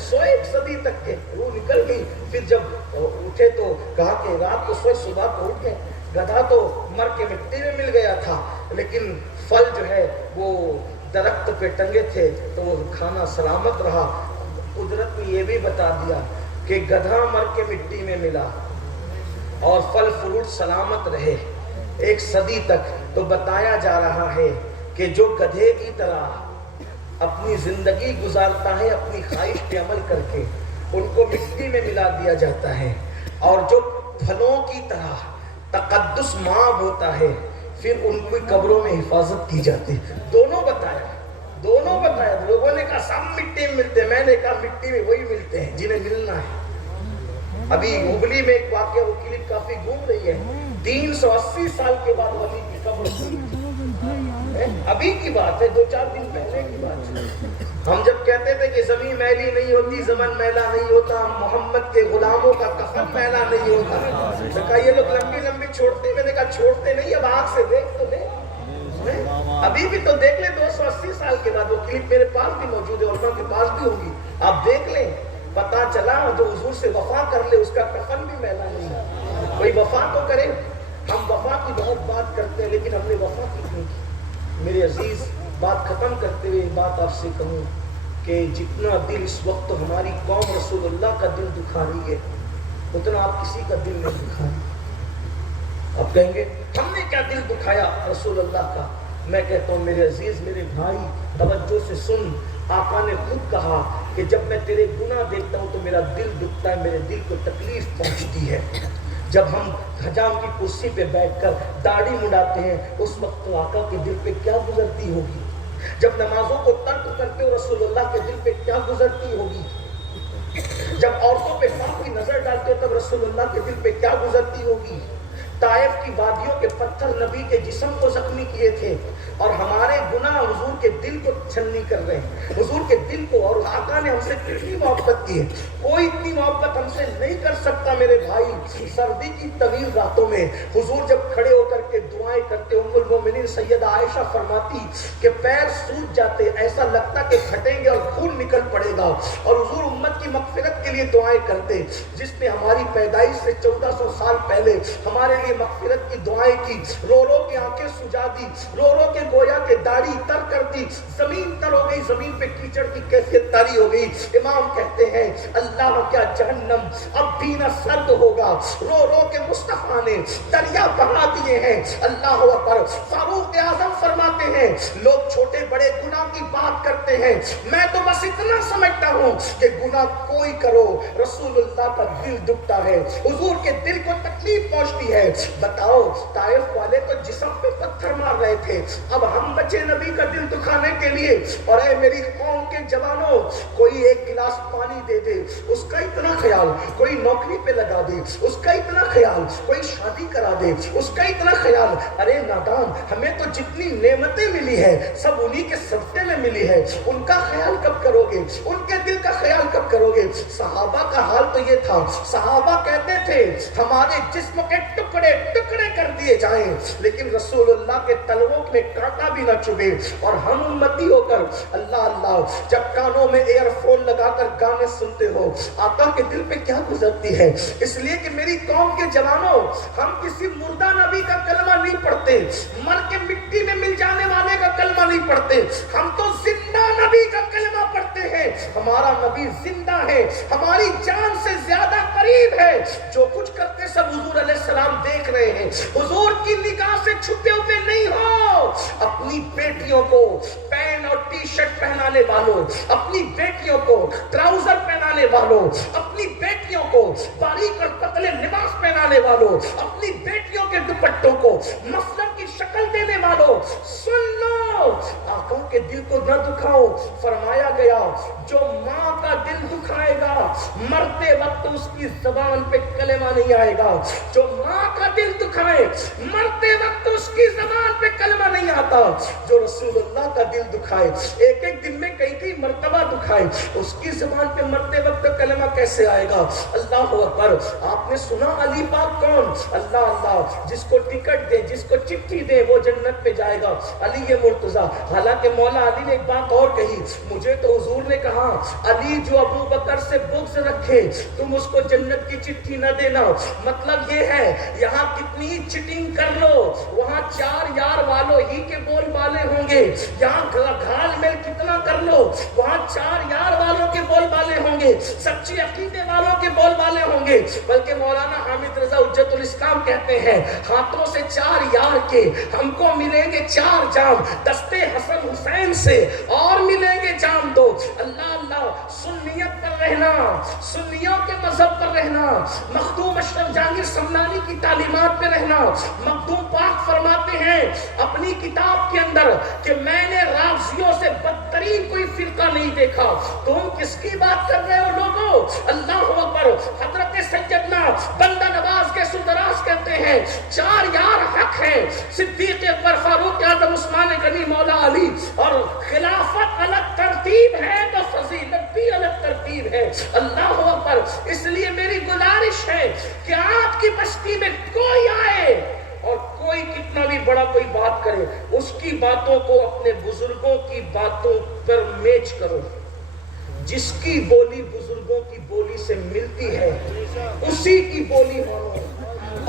سوئے ایک صدی تک کے، روح نکل گئی، پھر جب اٹھے تو کہا کہ رات کو سوئے صبح کو اٹھ گئے. گدھا تو مر کے مٹی میں مل گیا تھا، لیکن پھل جو ہے وہ درخت پہ ٹنگے تھے تو وہ کھانا سلامت رہا. قدرت نے یہ بھی بتا دیا کہ گدھا مر کے مٹی میں ملا اور پھل فروٹ سلامت رہے ایک صدی تک. تو بتایا جا رہا ہے کہ جو گدھے کی طرح اپنی زندگی گزارتا ہے اپنی خواہش پہ عمل کر کے، ان کو مٹی میں ملا دیا جاتا ہے، اور جو پھلوں کی طرح تقدس مآب ہوتا ہے پھر ان کی قبروں میں حفاظت کی جاتی. دونوں بتایا. لوگوں نے کہا سب مٹی میں ملتے ہیں، میں نے کہا مٹی میں وہی ملتے ہیں جنہیں ملنا ہے. ابھی ہبلی میں ایک واقعہ، وہ کلپ کافی گھوم رہی ہے، 380 سال کے بعد ولی کی قبر ابھی کی بات ہے، 2-4 دن پہلے کی بات ہے. ہم جب کہتے تھے کہ زمین میلی نہیں ہوتی، زمن میلا نہیں ہوتا، محمد کے غلاموں کا کفن میلا نہیں ہوتا، تو کہا یہ لوگ لمبی چھوڑتے. میں نے کہا چھوڑتے نہیں، اب آنکھ سے دیکھ تو لے. ابھی بھی تو دیکھ لیں 280 سال کے بعد. وہ کلپ میرے پاس بھی موجود ہے، علماء کے پاس بھی ہوگی، آپ دیکھ لیں. پتا چلا جو حضور سے وفا کر لے اس کا کفن بھی میلا نہیں ہے. کوئی وفا تو کرے. ہم وفا کی بہت بات کرتے ہیں لیکن ہم نے وفا کتنی کی. میرے عزیز، بات ختم کرتے ہوئے بات آپ سے کہوں کہ جتنا دل اس وقت ہماری قوم رسول اللہ کا دل دکھا رہی ہے، اتنا آپ کسی کا دل نہیں دکھا رہے. آپ کہیں گے ہم نے کیا دل دکھایا رسول اللہ کا؟ میں کہتا ہوں میرے عزیز، میرے بھائی، توجہ سے سن. آقا نے خود کہا کہ جب میں تیرے گناہ دیکھتا ہوں تو میرا دل دکھتا ہے، میرے دل کو تکلیف پہنچتی ہے. جب ہم حجام کی کرسی پہ بیٹھ کر داڑھی مڈاتے ہیں اس وقت تو آقا کے دل پہ کیا گزرتی ہوگی. جب نمازوں کو ترک کرتے ہو رسول اللہ کے دل پہ کیا گزرتی ہوگی. جب عورتوں پہ کافی نظر ڈالتے ہو تب رسول اللہ کے دل پہ کیا گزرتی ہوگی. طائف کی وادیوں کے پتھر نبی کے جسم کو زخمی کیے تھے، اور ہمارے گناہ حضور کے دل کو چھلنی کر رہے ہیں، حضور کے دل کو. اور آقا نے ہم سے کتنی محبت کی ہے، کوئی اتنی محبت ہم سے نہیں کر سکتا. میرے بھائی، سردی کی طویل راتوں میں حضور جب کھڑے ہو کر کے دعائیں کرتے، ام المومنین سیدہ عائشہ فرماتی کہ پیر سوج جاتے، ایسا لگتا کہ پھٹیں گے اور خون نکل پڑے گا. اور حضور امت کی مغفرت کے لیے دعائیں کرتے. جس نے ہماری پیدائش سے 1400 سال پہلے ہمارے لیے مغفرت کی دعائیں کی، رو رو کے آنکھیں سجا دی، رو رو کے گویا کے داڑھی تر کر دی، زمین تر ہو گئی، زمین پہ کیچڑ کی کیفیت تاری ہو گئی. امام کہتے ہیں اللہ کیا جہنم اب بھی نہ سرد ہوگا. رو رو کے مصطفیٰ نے دریا بہا دیے ہیں. اللہ اکبر. فاروق اعظم فرماتے ہیں لوگ چھوٹے بڑے گناہ کی بات کرتے ہیں، میں تو بس اتنا سمجھتا ہوں کہ گناہ کوئی کرو رسول اللہ کا دل دکھتا ہے، حضور کے دل کو تکلیف پہنچتی ہے. بتاؤ، طائف والے تو جسم پہ پتھر مار رہے تھے، اب ہم بچے نبی کا دل دکھانے کے لیے. اور اے میری قوم کے جوانوں، کوئی ایک گلاس پانی دے دے اس کا اتنا خیال، کوئی نوکری پہ لگا دے اس کا اتنا خیال، کوئی شادی کرا دے اس کا اتنا خیال. ارے نادان، ہمیں تو جتنی نعمتیں ملی ہے سب انہی کے صدقے میں ملی ہے، ان کا خیال کب کرو گے؟ ان کے دل کا خیال کب کرو گے؟ صحابہ کا حال تو یہ تھا، صحابہ کہتے تھے ہمارے جسم کے ٹکڑے ٹکڑے کر دیے جائیں لیکن رسول اللہ کے تلووں میں کانٹا بھی نہ چبھے. اور ہم امتی ہو کر اللہ اللہ جب کانوں میں ایئر فون لگا کر گانے سنتے ہو، آقا کے دل پہ کیا گزرتی ہے؟ اس لیے کہ میری قوم کے جوانوں، ہم کسی مردہ نبی کا کلمہ نہیں پڑھتے، مر کے مٹی میں مل جانے والے کا کلمہ نہیں پڑھتے، ہم تو زندہ نبی کا کلمہ پڑھتے ہیں. ہمارا نبی زندہ ہے، ہماری جان سے زیادہ قریب ہے، جو کچھ کرتے سب حضور علیہ السلام دیکھ رہے ہیں، حضور کی نگاہ سے چھپے ہوئے نہیں ہو۔ اپنی بیٹیوں کو پینٹ اور ٹی شرٹ پہنانے والوں، اپنی بیٹیوں کو ٹراؤزر پہنانے والوں، اپنی بیٹیوں کو باریک اور پتلے لباس پہنانے والوں، اپنی بیٹیوں کے دوپٹوں کو مسلم کی شکل دینے والوں، سن لو، آقا کے دل کو نہ دکھاؤ۔ فرمایا گیا جو ماں کا دل دکھائے گا مرتے وقت اس کی زبان پہ کلمہ نہیں آئے گا، جو ماں کا دل دکھائے مرتے وقت اس کی زبان پہ کلمہ نہیں آتا، جو رسول اللہ کا دل دکھائے ایک ایک دن میں کئی کئی مرتبہ دکھائے اس کی زبان پہ مرتے وقت کلمہ کیسے آئے گا؟ اللہ اکبر۔ آپ نے سنا علی پاک کون؟ اللہ اللہ، جس کو ٹکٹ دے، جس کو چٹھی دے وہ جنت پہ جائے گا، علی مرتضیٰ۔ حالانکہ مولا علی نے ایک بات اور کہی، مجھے تو حضور نے کہا علی جو ابو بکر سے بغض رکھے تم اس کو جنت کی چٹھی نہ دینا۔ مطلب یہ ہے یہاں کتنی چٹنگ کر لو وہاں چار یار والوں ہی کے بول بالے ہوں گے، یہاں گھال میل کتنا کر لو وہاں چار یار والوں کے بول بالے ہوں گے، سچی عقیدے والوں کے بول بالے ہوں گے۔ بلکہ مولانا حامد رضا حجت الاسلام کہتے ہیں ہاتھوں سے چار یار کے ہم کو ملیں گے چار جام، دستے حسن حسین سے اور ملیں گے جام دو۔ اللہ اللہ، سنیت پر رہنا، سنیوں کے مذہب پر رہنا، مخدوم اشرف جہانگیر سمنانی کی تعلیمات پہ رہنا۔ مخدوم پاک فرماتے ہیں اپنی کتاب کے اندر کہ میں نے رافضیوں سے بدترین کوئی فرقہ نہیں دیکھا۔ تم کس کی بات کر رہے ہو لوگوں؟ اللہ اکبر۔ حضرت سیدنا بندہ نواز کے سندراز کہتے ہیں چار یار حق ہیں، صدیق اکبر، فاروق اعظم، عثمان غنی، مولا علی، اور خلافت الگ ترتیب ہے تو فضیلت بھی الگ ترتیب ہے۔ اللہ اکبر۔ اس لیے میری گزارش ہے کہ آپ کی بستی میں کوئی آئے اور کوئی کتنا بھی بڑا کوئی بات کرے اس کی باتوں کو اپنے بزرگوں کی باتوں پر میچ کرو۔ جس کی بولی بزرگوں کی بولی سے ملتی ہے اسی کی بولی مانو،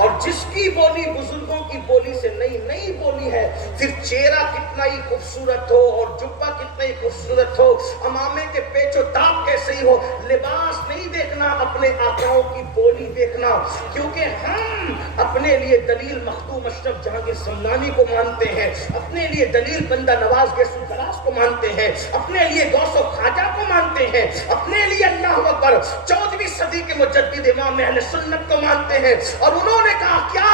اور جس کی بولی بزرگوں کی بولی سے نئی بولی ہے، پھر چہرہ کتنا ہی خوبصورت ہو اور جبہ کتنا ہی خوبصورت ہو، امامے کے پیچ و تاب کیسے ہی ہو، لباس نہیں دیکھنا، اپنے آقاؤں کی بولی دیکھنا۔ کیونکہ ہم اپنے لیے دلیل مخدوم اشرف جہانگیر سمنانی کو مانتے ہیں، اپنے لیے دلیل بندہ نواز کے سندراز کو مانتے ہیں، اپنے لیے غوث و خواجہ کو مانتے ہیں، اپنے لیے اللہ اکبر 14ویں صدی کے مجدد امام اہل سنت کو مانتے ہیں۔ اور انہوں نے کہا کیا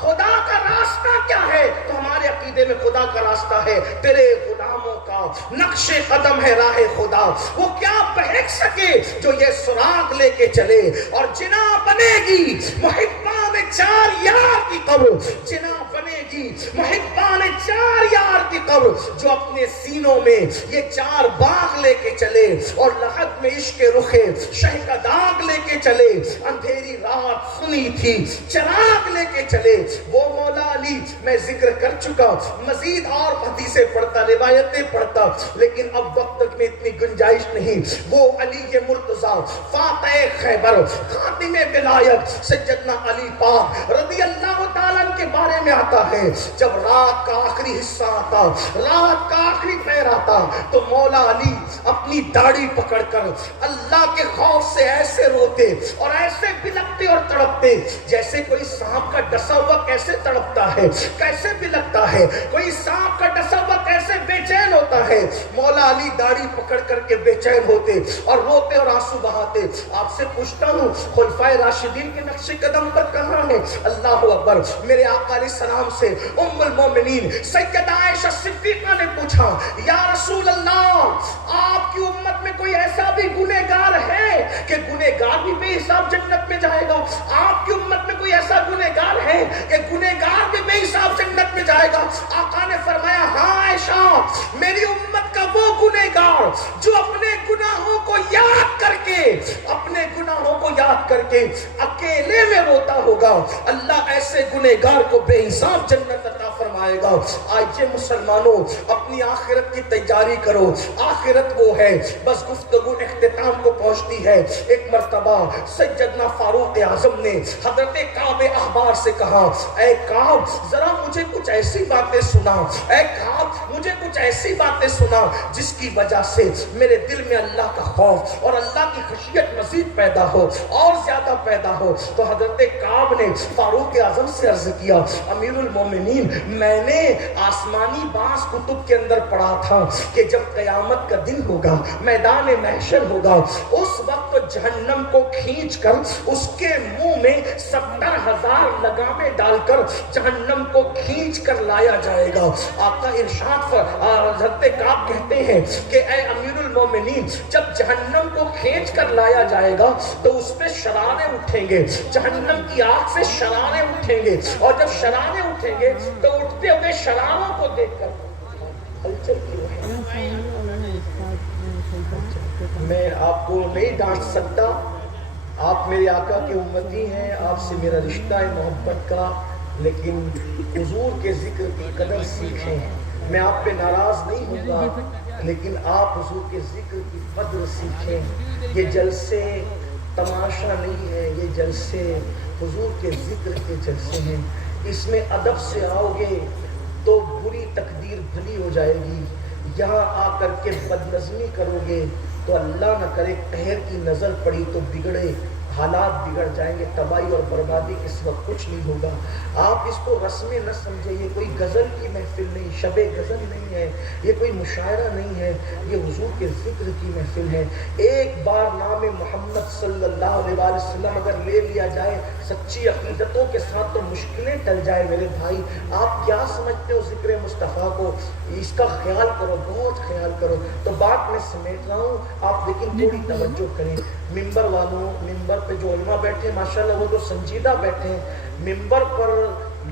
خدا کا راستہ کیا ہے؟ تو ہمارے عقیدے میں خدا کا راستہ ہے تیرے غلاموں کا نقش قدم ہے راہ خدا، وہ کیا بہک سکے جو یہ سراغ لے کے چلے، اور جنا بنے گی محبان چار یار کی قبر، جنا بنے گی محبان چار یار کی قبر، جو اپنے سینوں میں یہ چار باغ لے کے چلے اور لحد میں عشق رخ شہ کا داغ لے کے چلے، اندھیری رات سنی تھی چراغ لے کے چلے، وہ مولا علی میں ذکر کر چکا، مزید اور حدیثیں پڑھتا، روایتیں پڑھتا، لیکن اب وقت میں اتنی گنجائش نہیں۔ وہ علی مرتضیٰ فاتح خیبر خاتم ولایت سیدنا علی پاک رضی اللہ تعالیٰ کے بارے میں آتا ہے، جب رات کا آخری حصہ آتا، رات کا آخری پیر آتا، تو مولا علی اپنی داڑھی پکڑ کر اللہ کے خوف سے ایسے روتے اور ایسے بلکتے اور تڑپتے جیسے کوئی سانپ کا ڈسا ہوا کیسے تڑپتا ہے، کیسے بلکتا ہے، کوئی سانپ کا ڈسا ہوا کیسے بے چین ہوتا ہے، مولا علی داڑھی پکڑ کر کے بے چین ہوتے اور روتے اور آنسو بہاتے۔ آپ سے پوچھتا ہوں خلفائے راشدین کے نقش قدم پر کہاں ہے؟ اللہ اکبر۔ میرے آقا علیہ السلام سے ام المومنین سیدہ عائشہ صدیقہ نے پوچھا یا رسول اللہ، آپ کی امت میں کوئی ایسا بھی گنہگار ہے کہ گنہگار بھی بے حساب جنت میں جائے گا؟ آپ کی امت میں کوئی ایسا گنہگار ہے کہ گنہگار بھی بے حساب جنت میں جائے گا؟ آقا نے فرمایا ہاں عائشہ، میری امت کا وہ گنہگار جو اپنے گناہوں کو یاد کر کے، اپنے گناہوں کو یاد کر کے اکیلے میں روتا ہوگا، اللہ ایسے گنہگار کو بے حساب جنت عطا فرمائے۔ فرمائے گا۔ آئیے مسلمانوں اپنی آخرت کی تیاری کرو، آخرت وہ ہے، بس گفتگو اختتام کو پہنچتی ہے۔ ایک مرتبہ سیدنا فاروق اعظم نے حضرت کعب احبار سے کہا، اے کعب ذرا مجھے کچھ ایسی باتیں سنا، اے کعب مجھے کچھ ایسی باتیں سنا جس کی وجہ سے میرے دل میں اللہ کا خوف اور اللہ کی خشیت مزید پیدا ہو اور زیادہ پیدا ہو۔ تو حضرت کعب نے فاروق اعظم سے عرض کیا، امیر المومنین میں نے آسمانی بعض کتب کے اندر پڑھا تھا کہ جب قیامت کا دن ہوگا، میدان محشر ہوگا، اس وقت جہنم کو کھینچ کر اس کے منہ میں 70,000 لگامیں ڈال کر جہنم کو کھینچ کر لایا جائے گا۔ آقا ارشاد حضرت کعب کہتے ہیں کہ اے امیر المومنین جب جہنم کو کھینچ کر لایا جائے گا تو اس پہ شرارے اٹھیں گے، جہنم کی آگ سے شرارے اٹھیں گے، اور جب شرارے اٹھیں گے تو اٹھتے ہوئے شراروں کو دیکھ کر میں آپ کو نہیں ڈانٹ سکتا، آپ میرے آقا کے امتی ہیں، آپ سے میرا رشتہ ہے محبت کا، لیکن حضور کے ذکر کی قدر سیکھیں۔ میں آپ پہ ناراض نہیں ہوں گا، لیکن آپ حضور کے ذکر کی قدر سیکھیں۔ یہ جلسے تماشا نہیں ہے، یہ جلسے حضور کے ذکر کے جلسے ہیں۔ اس میں ادب سے آؤ گے تو بری تقدیر بھلی ہو جائے گی، یہاں آ کر کے بدنظمی کرو گے تو اللہ نہ کرے قہر کی نظر پڑی تو بگڑے حالات بگڑ جائیں گے، تباہی اور بربادی کے سوا کچھ نہیں ہوگا۔ آپ اس کو رسمیں نہ سمجھے، یہ کوئی غزل کی محفل نہیں، شب غزل نہیں ہے، یہ کوئی مشاعرہ نہیں ہے، یہ حضور کے ذکر کی محفل ہے۔ ایک بار نام محمد صلی اللہ علیہ وسلم اگر لے لیا جائے سچی عقیدتوں کے ساتھ تو مشکلیں ٹل جائے۔ میرے بھائی آپ کیا سمجھتے ہو ذکر مصطفیٰ کو؟ اس کا خیال کرو، بہت خیال کرو۔ تو بات میں سمیٹ رہا ہوں، آپ لیکن تھوڑی توجہ کریں۔ ممبر والوں، ممبر پہ جو علماء بیٹھے ہیں ماشاءاللہ وہ تو سنجیدہ بیٹھے ہیں، ممبر پر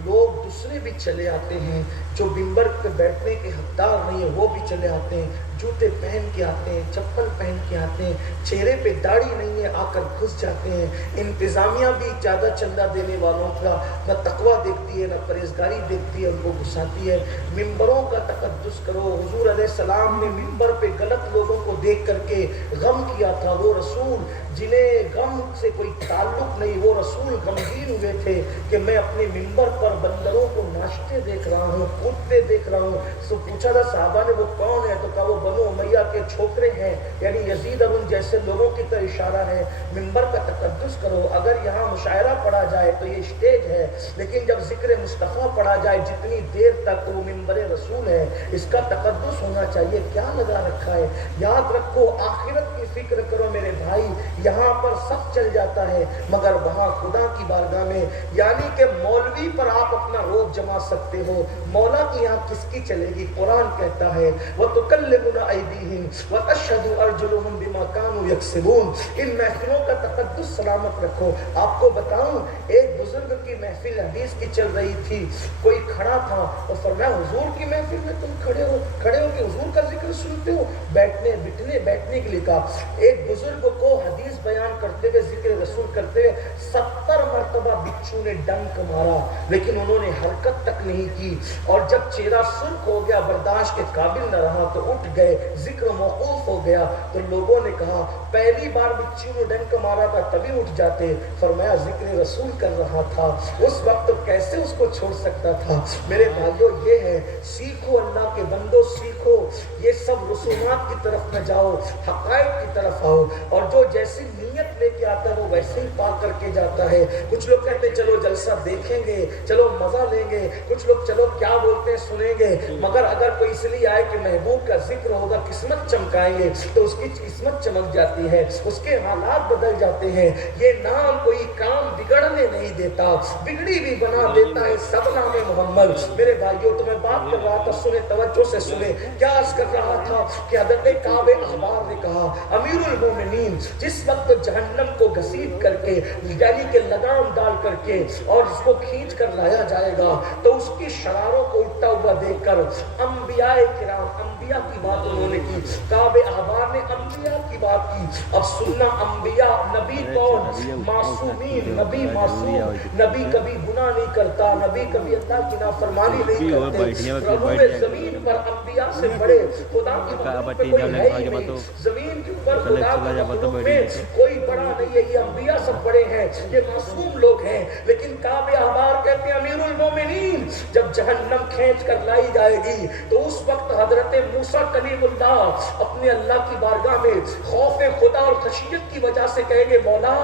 لوگ دوسرے بھی چلے آتے ہیں، جو ممبر پہ بیٹھنے کے حقدار نہیں ہیں وہ بھی چلے آتے ہیں، جوتے پہن کے آتے ہیں، چپل پہن کے آتے ہیں، چہرے پہ داڑھی نہیں ہے آ کر گھس جاتے ہیں۔ انتظامیہ بھی زیادہ چندہ دینے والوں کا نہ تقویٰ دیکھتی ہے نہ پرہیزگاری دیکھتی ہے، ان کو گھساتی ہے۔ ممبروں کا تقدس کرو۔ حضور علیہ السلام نے ممبر پہ غلط لوگوں کو دیکھ کر کے غم کیا تھا، وہ رسول جنہیں غم سے کوئی تعلق نہیں، وہ رسول غمگین ہوئے تھے کہ میں اپنے ممبر پر بندروں کو ناشتے دیکھ رہا ہوں، کودتے دیکھ رہا ہوں۔ تو پوچھا تھا صحابہ نے وہ کون ہے؟ تو کہا وہ بنو امیہ کے چھوکرے ہیں، یعنی یزید اور ان جیسے لوگوں کی طرح اشارہ ہے۔ ممبر کا تقدس کرو۔ اگر یہاں مشاعرہ پڑھا جائے تو یہ اسٹیج ہے، لیکن جب ذکر مصطفیٰ پڑھا جائے جتنی دیر تک وہ ممبر رسول ہے، اس کا تقدس ہونا چاہیے۔ کیا لگا رکھا ہے؟ یاد رکھو آخرت کی فکر کرو میرے بھائی۔ یہاں پر سب چل جاتا ہے مگر وہاں خدا کی بارگاہ میں، یعنی کہ مولوی پر آپ اپنا روب جما سکتے ہو، مولا کی یہاں کس کی چلے گی؟ قرآن کہتا ہے وَتُكَلِّمُنَا أَيْدِيهِمْ وَتَشْهَدُ أَرْجُلُهُمْ بِمَا كَانُوا يَكْسِبُونَ۔ ان محفلوں کا تقدس سلامت رکھو۔ آپ کو بتاؤں ایک بزرگ کی محفل حدیث کی چل رہی تھی، کوئی کھڑا تھا اور فرمایا حضور کی محفل میں تم کھڑے ہو کہ حضور کا ذکر سنتے ہو؟ بیٹھنے کے لیے کہا۔ ایک بزرگ کو حدیث بیان کرتے ہوئے ذکر رسول کرتے ہوئے 70 مرتبہ بچھو نے ڈنک مارا، لیکن انہوں نے حرکت تک نہیں کی، اور جب چہرہ سرخ ہو گیا برداشت کے قابل نہ رہا تو اٹھ گئے، ذکر موقوف ہو گیا۔ تو لوگوں نے کہا پہلی بار بچھو نے ڈنک مارا تھا تبھی اٹھ جاتے، فرمایا ذکر رسول کر رہا تھا اس وقت کیسے اس کو چھوڑ سکتا تھا؟ میرے بھائیو یہ ہے، سیکھو اللہ کے بندو، سیکھو، یہ سب رسومات کی طرف نہ جاؤ، حقائق کی طرف آؤ، اور جو جیسی نیت لے کے آتا ہے وہ ویسے ہی پا کر کے جاتا ہے۔ کچھ لوگ کہتے ہیں چلو جلسہ دیکھیں گے، چلو مزہ لیں گے، کچھ لوگ چلو کیا بولتے ہیں سنیں گے، مگر اگر کوئی اس لیے آئے کہ محبوب کا ذکر ہوگا قسمت چمکائیں گے تو اس کی قسمت چمک جاتی ہے، اس کے حالات بدل جاتے ہیں۔ یہ نام کوئی کام بگڑنے نہیں دیتا، بگڑی بھی بنا دیتا ہے سب نام محمد۔ میرے بھائیوں تو میں بات کر رہا تھا، سنیں توجہ سے سنیں، کیا عرض کر رہا تھا کہ حضرت کعب احبار نے کہا امیر المومنین جس وقت جہنم کو گھسیٹ کر کے یعنی کہ لگام ڈال کر کے اور اس کو کھینچ کر لایا جائے گا تو اس کی شراروں کو اٹھتا ہوا دیکھ کر انبیاء کرام، انبیاء کی بات انہوں نے کی، کعب احبار نے انبیاء کی بات کی. اب سننا انبیاء, نبی کون؟ معصومین. نبی معصوم, نبی کبھی گناہ نہیں کرتا, نبی کبھی اللہ کی نافرمانی نہیں کرتے. ربوع زمین پر انبیاء سے بڑے خدا کی مخلوق میں کوئی ہے ہی نہیں. زمین کے اوپر خدا کی مخلوق میں کوئی بڑا نہیں ہے. یہ انبیاء سب بڑے ہیں, یہ معصوم لوگ ہیں. لیکن کعب احبار کہتے ہیں امیر المومنین جب جہنم کھینچ کر لائی جائے گی تو اس وقت حضرت موسیٰ کلیم اللہ اپنے اللہ کی بارگاہ میں خوف خدا اور خشیت کی وجہ سے کہیں گے مولا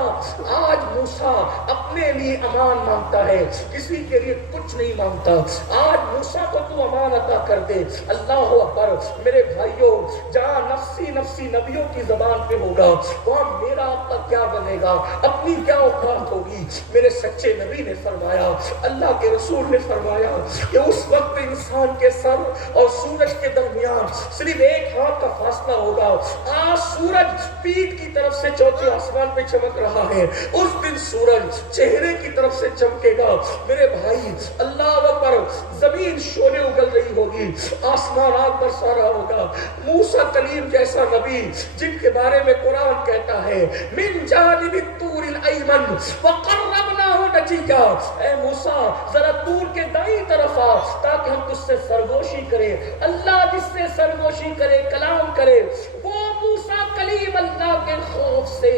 آج موسیٰ اپنے لیے امان مانگتا ہے, کسی کے لیے کچھ نہیں مانگتا. آج موسیٰ کو تو امان عطا کر دے. اللہ اکبر. میرے بھائیوں, جہاں نفسی نفسی نبیوں کی زبان پہ ہوگا وہاں میرا آپ کا کیا بنے گا, اپنی کیا اوقات ہوگی. میرے سچے نبی نے فرمایا, اللہ کے رسول نے فرمایا کہ اس وقت انسان کے سر اور سورج کے درمیان صرف ایک ہاتھ کا فاصلہ ہوگا. آج سورج پیٹھ کی طرف سے چوتھے آسمان پہ چمک رہا ہے, اس دن سورج چہرے کی طرف سے چمکے گا. میرے بھائی اللہ اکبر. زمین شعلے اگل رہی ہوگی, آسمان آگ برسا رہا ہوگا. موسیٰ کلیم جیسا نبی جن کے بارے میں قرآن کہتا ہے من جانب الطور الایمن وقربناہ نجیہ, اے موسیٰ ذرا طور کے دائیں طرف آ تاکہ ہم تجھ سے سرگوشی کریں. اللہ جس سے سرگوشی کرے, کلام کرے, وہ موسیٰ کلیم اللہ کے خوف سے.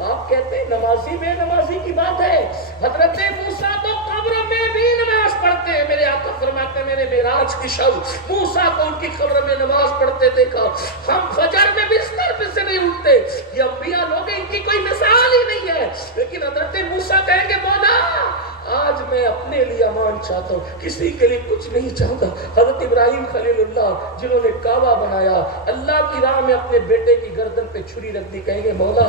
آپ کہتے ہیں نمازی بے نمازی کی بات ہے. حضرت موسیٰ تو قبر میں بھی نماز پڑھتے ہیں. میرے آقا فرماتے ہیں میں نے معراج کی شب موسیٰ کو ان کی قبر میں نماز پڑھتے دیکھا. ہم فجر میں بستر پہ سے نہیں اٹھتے. یہ انبیاء لوگ ان کی کوئی مثال ہی نہیں ہے. لیکن حضرت موسیٰ کہیں گے مولا آج میں اپنے لیے امان چاہتا ہوں, کسی کے لیے کچھ نہیں چاہتا. حضرت ابراہیم خلیل اللہ جنہوں نے کعبہ بنایا, اللہ کی راہ میں اپنے بیٹے کی گردن پہ چھری رکھ دی, کہیں گے مولا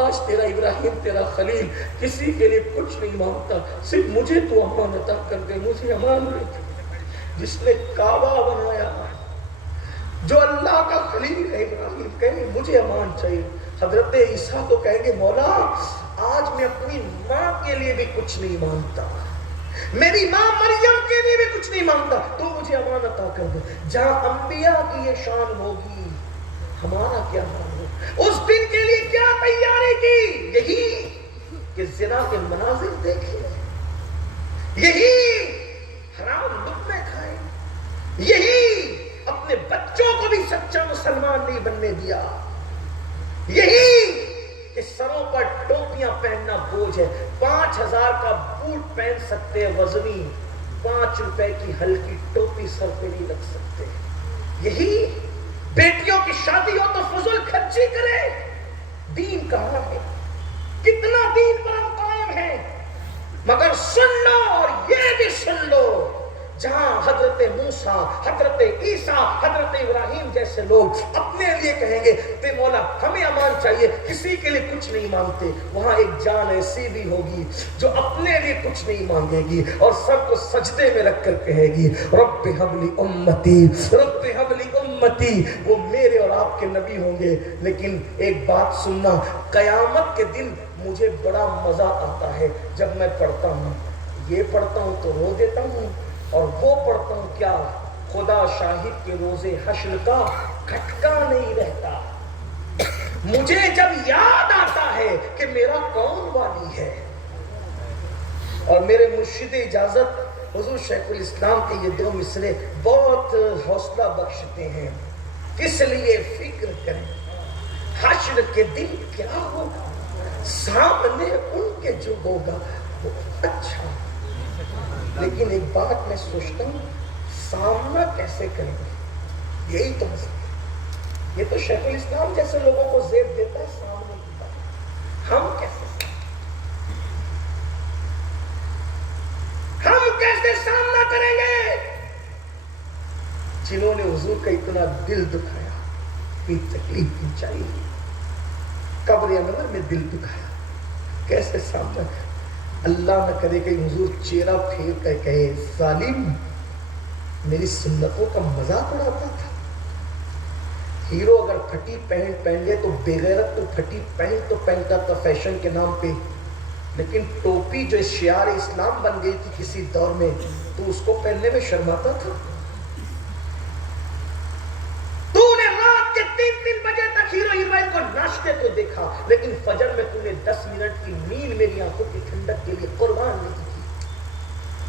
آج تیرا ابراہیم تیرا خلیل کسی کے لیے کچھ نہیں مانگتا, صرف مجھے تو امان عطا کر دے, مجھے امان دے. جس نے کعبہ بنایا, جو اللہ کا خلیل ہے ابراہیم, کہیں گے مجھے امان چاہیے. حضرت عیسیٰ تو کہیں گے مولا آج میں اپنی ماں کے لیے بھی کچھ نہیں مانگتا, میری ماں مریم کے لیے بھی کچھ نہیں مانگتا, تو مجھے امان عطا کر دے. جہاں انبیاء کی یہ شان ہوگی ہمارا کیا حال ہو, اس دن کے لیے کیا تیاری کی. یہی کہ زنا کے مناظر دیکھیں, یہی حرام لقمے کھائیں, یہی اپنے بچوں کو بھی سچا مسلمان نہیں بننے دیا, یہی کہ سروں پر ٹوپیاں پہننا بوجھ ہے. 5000 کا بوٹ پہن سکتے ہیں وزنی, 5 روپے کی ہلکی ٹوپی سر پہ نہیں رکھ سکتے. یہی بیٹیوں کی شادی ہو تو فضول خرچی کرے. دین کہاں ہے, کتنا دین پر ہم قائم ہیں. مگر سن لو اور یہ بھی سن لو, جہاں حضرت موسیٰ, حضرت عیسیٰ, حضرت ابراہیم جیسے لوگ اپنے لیے کہیں گے تے مولا ہمیں امان چاہیے, کسی کے لیے کچھ نہیں مانگتے, وہاں ایک جان ایسی بھی ہوگی جو اپنے لیے کچھ نہیں مانگے گی اور سب کو سجدے میں رکھ کر کہے گی رب ہب لی امتی, رب ہب لی امتی. وہ میرے اور آپ کے نبی ہوں گے. لیکن ایک بات سننا, قیامت کے دن مجھے بڑا مزہ آتا ہے جب میں پڑھتا ہوں. یہ پڑھتا ہوں تو رو دیتا ہوں, اور وہ پڑھتا ہوں کیا خدا شاہد کے روزے حشر کا کھٹکا نہیں رہتا. مجھے جب یاد آتا ہے کہ میرا کون والی ہے. اور میرے مرشد اجازت حضور شیخ الاسلام کے یہ 2 مصرے بہت حوصلہ بخشتے ہیں. اس لیے فکر کریں حشر کے دن کیا ہوگا, سامنے ان کے جو ہوگا وہ اچھا. لیکن ایک بات میں سوچتا ہوں, سامنا کیسے کریں گے, یہی تو مسئلہ. یہ تو شیخ الاسلام جیسے لوگوں کو زیب دیتا ہے سامنے کی بات. ہم کیسے سامنا کریں گے. جنہوں نے حضور کا اتنا دل دکھایا, اتنی تکلیف پہنچائی, قبر انور میں دل دکھایا, کیسے سامنا. اللہ نہ کرے کہ حضور چہرہ پھیر کر کہے ظالم میری سنتوں کا مذاق اڑاتا تھا. ہیرو اگر پھٹی پینٹ پہن لے تو بے غیرت تو پھٹی پینٹ تو پہنتا تھا فیشن کے نام پہ, لیکن ٹوپی جو شعار اسلام بن گئی تھی کسی دور میں تو اس کو پہننے میں شرماتا تھا. تو نے رات کے 3 بجے تک ہیرو ہیروئن کو ناچتے لیکن فجر میں تو نے 10 منٹ کی نیند میری آنکھوں کی ٹھنڈک کے لیے قربان نہیں کی.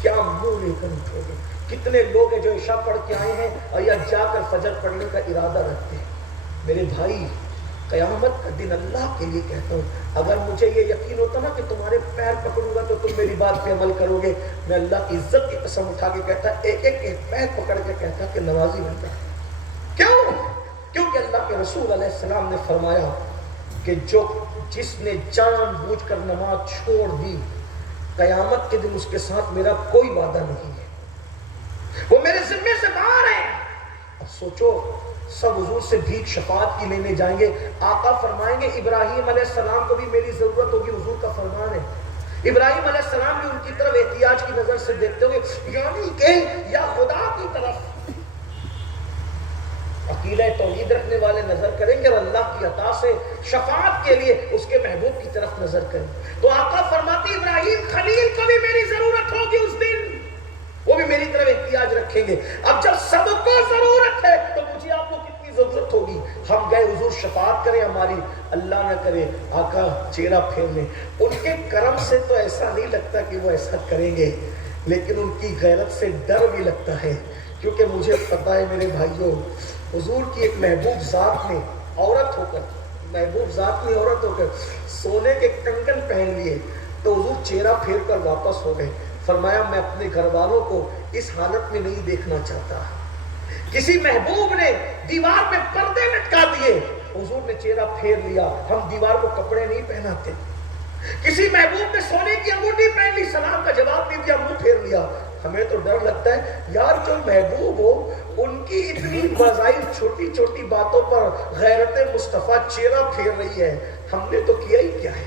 کیا منہ لے کر اٹھو گے؟ کتنے لوگ ہیں جو عشاء پڑھ کے آئے ہیں اور یا جا کر فجر پڑھنے کا ارادہ رکھتے ہیں. میرے بھائی قیامت کا دن اللہ کے لیے کہتا ہوں, اگر مجھے یہ یقین ہوتا نا کہ تمہارے پیر پکڑوں گا تو تم میری بات پہ عمل کرو گے, میں اللہ کی عزت کی قسم اٹھا کے کہتا, ایک ایک پیر پکڑ کے کہتا کہ نمازی بنتا. کیوں؟ کیونکہ اللہ کے رسول علیہ السلام نے فرمایا کہ جس نے جان بوجھ کر نماز چھوڑ دی, قیامت کے دن اس کے ساتھ میرا کوئی وعدہ نہیں ہے, وہ میرے ذمے سے باہر ہے. اب سوچو, سب حضور سے بھیک شفاعت کی لینے جائیں گے. آقا فرمائیں گے ابراہیم علیہ السلام کو بھی میری ضرورت ہوگی, حضور کا فرمان ہے. ابراہیم علیہ السلام بھی ان کی طرف احتیاج کی نظر سے دیکھتے ہوئے, یعنی کہ یا خدا کی طرف عقیدہ توحید رکھنے والے نظر کریں گے, اور اللہ کی عطا سے شفاعت کے لیے اس کے محبوب کی طرف نظر کریں. تو آقا فرماتے ابراہیم خلیل کو بھی میری ضرورت ہوگی اس دن, وہ بھی میری طرف احتیاج رکھیں گے. اب جب سب کو ضرورت ہے تو مجھے آپ کو کتنی ضرورت ہوگی. ہم گئے حضور شفاعت کریں ہماری, اللہ نہ کرے آقا چہرہ پھیر لیں. ان کے کرم سے تو ایسا نہیں لگتا کہ وہ ایسا کریں گے, لیکن ان کی غیرت سے ڈر بھی لگتا ہے. کیونکہ مجھے پتا ہے میرے بھائیوں, حضور کی ایک محبوب ذات نے عورت ہو کر سونے کے کنگن پہن لیے, تو حضور چہرہ پھیر کر واپس ہو گئے. فرمایا میں اپنے گھر والوں کو اس حالت میں نہیں دیکھنا چاہتا. کسی محبوب نے دیوار پہ پردے لٹکا دیے, حضور نے چہرہ پھیر لیا. ہم دیوار کو کپڑے نہیں پہناتے. کسی محبوب نے سونے کی انگوٹھی پہن لی, سلام کا جواب نہیں دیا, منہ پھیر لیا. ہمیں تو ڈر لگتا ہے یار, جو محبوب ہو ان کی اتنی بظاہر چھوٹی چھوٹی باتوں پر غیرت مصطفیٰ چہرہ پھیر رہی ہے, ہم نے تو کیا ہی کیا ہے.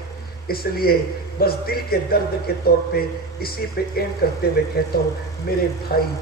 اس لیے بس دل کے درد کے طور پہ اسی پہ اینڈ کرتے ہوئے کہتا ہوں, میرے بھائی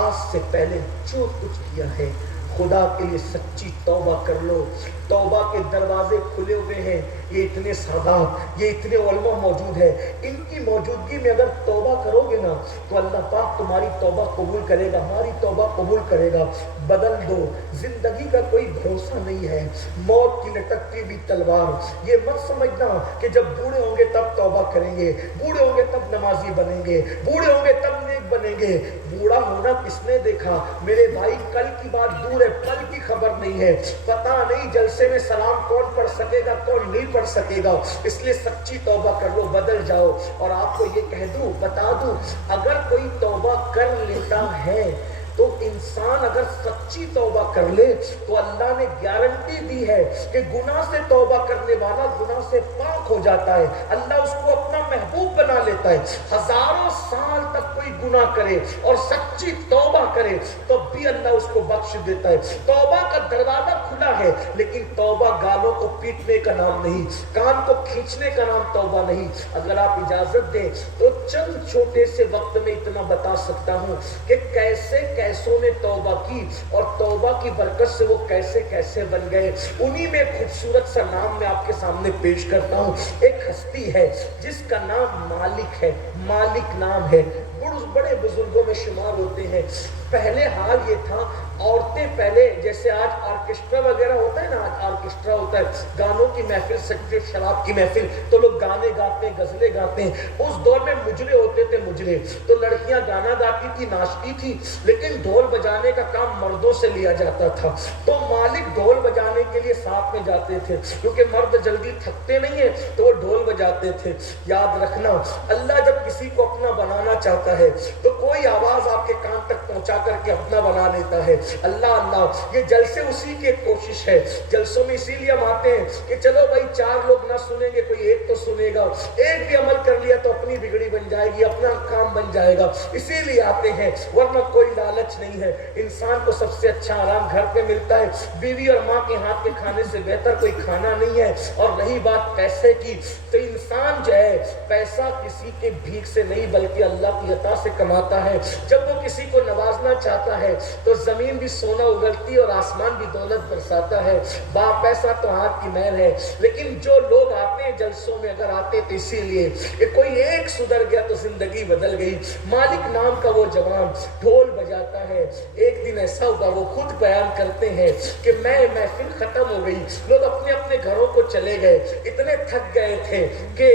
آج سے پہلے جو کچھ کیا ہے خدا کے لیے سچی توبہ کر لو. توبہ کے دروازے کھلے ہوئے ہیں. یہ اتنے سادات, یہ اتنے علماء موجود ہیں, ان کی موجودگی میں اگر توبہ کرو گے نا تو اللہ پاک تمہاری توبہ قبول کرے گا, ہماری توبہ قبول کرے گا. بدل دو. زندگی کا کوئی بھروسہ نہیں ہے, موت کی لٹکتی بھی تلوار. یہ مت سمجھنا کہ جب بوڑھے ہوں گے تب توبہ کریں گے, بوڑھے ہوں گے تب نمازی بنیں گے, بوڑھے ہوں گے تب نیک بنیں گے. بوڑھا ہونا کس نے دیکھا میرے بھائی؟ کل کی بات دور ہے, پل کی خبر نہیں ہے. پتہ نہیں جلسے میں سلام کون پڑھ سکے گا, کون نہیں پڑھ سکے گا. اس لیے سچی توبہ کر لو, بدل جاؤ. اور آپ کو یہ کہہ دوں, بتا دوں, اگر کوئی توبہ کر لیتا ہے تو انسان اگر سچی توبہ کر لے تو اللہ نے گارنٹی دی ہے کہ گناہ سے توبہ کرنے والا گناہ سے پاک ہو جاتا ہے. اللہ اس کو اپنا محبوب بنا لیتا ہے. ہزاروں سال تک کوئی گناہ کرے اور سچی توبہ کرے تو بھی اللہ اس کو بخش دیتا ہے. توبہ کا دروازہ کھلا ہے, لیکن توبہ گالوں کو پیٹنے کا نام نہیں, کان کو کھینچنے کا نام توبہ نہیں. اگر آپ اجازت دیں تو چند چھوٹے سے وقت میں اتنا بتا سکتا ہوں کہ کیسوں نے توبہ کی اور توبہ کی برکت سے وہ کیسے کیسے بن گئے. انہی میں خوبصورت سا نام میں آپ کے سامنے پیش کرتا ہوں. ایک ہستی ہے جس کا نام مالک ہے, مالک نام ہے, بڑے بزرگوں میں شمار ہوتے ہیں. پہلے حال یہ تھا, عورتیں پہلے جیسے آج آرکیسٹرا وغیرہ ہوتا ہے نا, آج آرکیسٹرا ہوتا ہے, گانوں کی محفل, سکتے شراب کی محفل, تو لوگ گانے گاتے ہیں, غزلیں گاتے ہیں. اس دور میں مجرے ہوتے تھے, مجرے تو لڑکیاں گانا گاتی تھی, ناچتی تھی, لیکن ڈھول بجانے کا کام مردوں سے لیا جاتا تھا. تو مالک ڈھول بجانے کے لیے ساتھ میں جاتے تھے, کیونکہ مرد جلدی تھکتے نہیں ہیں تو وہ ڈھول بجاتے تھے. یاد رکھنا, اللہ جب کسی کو اپنا بنانا چاہتا ہے تو کوئی آواز آپ کے کان تک پہنچا کر کے اپنا بنا لیتا ہے. اللہ اللہ, یہ جلسے اسی کی ایک کوشش ہے. جلسوں میں اسی لیے ہم آتے ہیں کہ چلو بھائی 4 لوگ نہ سنیں گے, کوئی ایک تو سنے گا. ایک بھی عمل کر لیا تو اپنی بگڑی بن جائے گی, اپنا کام بن جائے گا. اسی لیے آتے ہیں, ورنہ کوئی لالچ نہیں ہے. انسان کو سب سے اچھا آرام گھر پہ ملتا ہے. بیوی اور ماں کے ہاتھ کے کھانے سے بہتر کوئی کھانا نہیں ہے. اور رہی بات پیسے کی, تو انسان جو ہے پیسہ کسی کے بھیک سے نہیں بلکہ اللہ کی عطا سے کماتا ہے. جب وہ کسی کو نوازنا چاہتا ہے تو زمین بھی سونا اگلتی اور آسمان بھی دولت برساتا ہے. با پیسہ تو ہاتھ کی مہر ہے. لیکن جو لوگ آتے ہیں جلسوں میں, اگر آتے تو اسی لیے کہ کوئی ایک سدھر گیا تو زندگی بدل گئی. مالک نام کا وہ جوان ڈھول بجا جاتا ہے. ایک دن ایسا ہوگا, وہ خود بیان کرتے ہیں کہ میں محفل ختم ہو گئی, لوگ اپنے اپنے گھروں کو چلے گئے, اتنے تھک گئے تھے کہ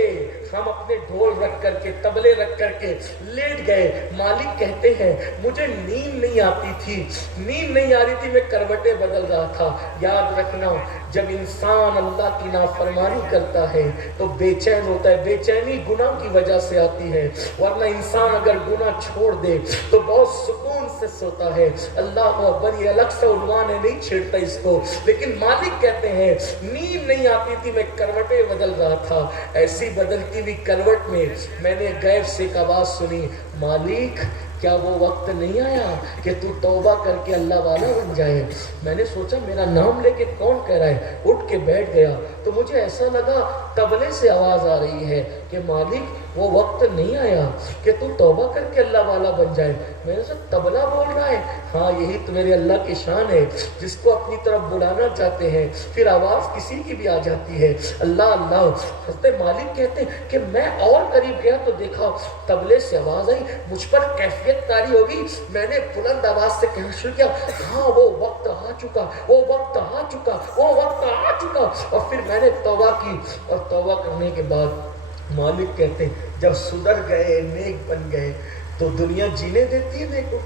ہم اپنے ڈھول رکھ کر کے, تبلے رکھ کر کے لیٹ گئے. مالک کہتے ہیں مجھے نیند نہیں آتی تھی, نیند نہیں آ رہی تھی, میں کروٹیں بدل رہا تھا. یاد رکھنا, جب انسان اللہ کی نافرمانی کرتا ہے تو بے چین ہوتا ہے. بے چینی گناہ کی وجہ سے آتی ہے, ورنہ انسان اگر گناہ چھوڑ دے تو بہت سکون سے سوتا ہے. اللہ اکبر, یہ الگ سا عنوان ہے, نہیں چھیڑتا اس کو, لیکن مالک کہتے ہیں نیند نہیں آتی تھی, میں کروٹیں بدل رہا تھا. ایسی بدلتی ہوئی کروٹ میں نے غیب سے ایک آواز سنی, مالک کیا وہ وقت نہیں آیا کہ تو توبہ کر کے اللہ والا بن جائے؟ میں نے سوچا میرا نام لے کے کون کہہ رہا ہے, اٹھ کے بیٹھ گیا تو مجھے ایسا لگا تبلے سے آواز آ رہی ہے کہ مالک وہ وقت نہیں آیا کہ تو توبہ کر کے اللہ والا بن جائے. میں نے سوچا تبلا بول رہا ہے, ہاں یہی تو میرے اللہ کی شان ہے, جس کو اپنی طرف بلانا چاہتے ہیں پھر آواز کسی کی بھی آ جاتی ہے. اللہ اللہ. حضرت مالک کہتے ہیں کہ میں اور قریب گیا تو دیکھا تبلے سے آواز آئی, مجھ پر کیفیت تاری ہوگی. میں نے بلند آواز سے کہنا شروع کیا, ہاں وہ وقت آ چکا, وہ وقت آ چکا, وہ وقت آ چکا. اور پھر میں نے توبہ کی, اور توبہ کرنے کے بعد مالک کہتے ہیں جب سدھر گئے, نیک بن گئے, تو دنیا جینے دیتی ہے. دیکھو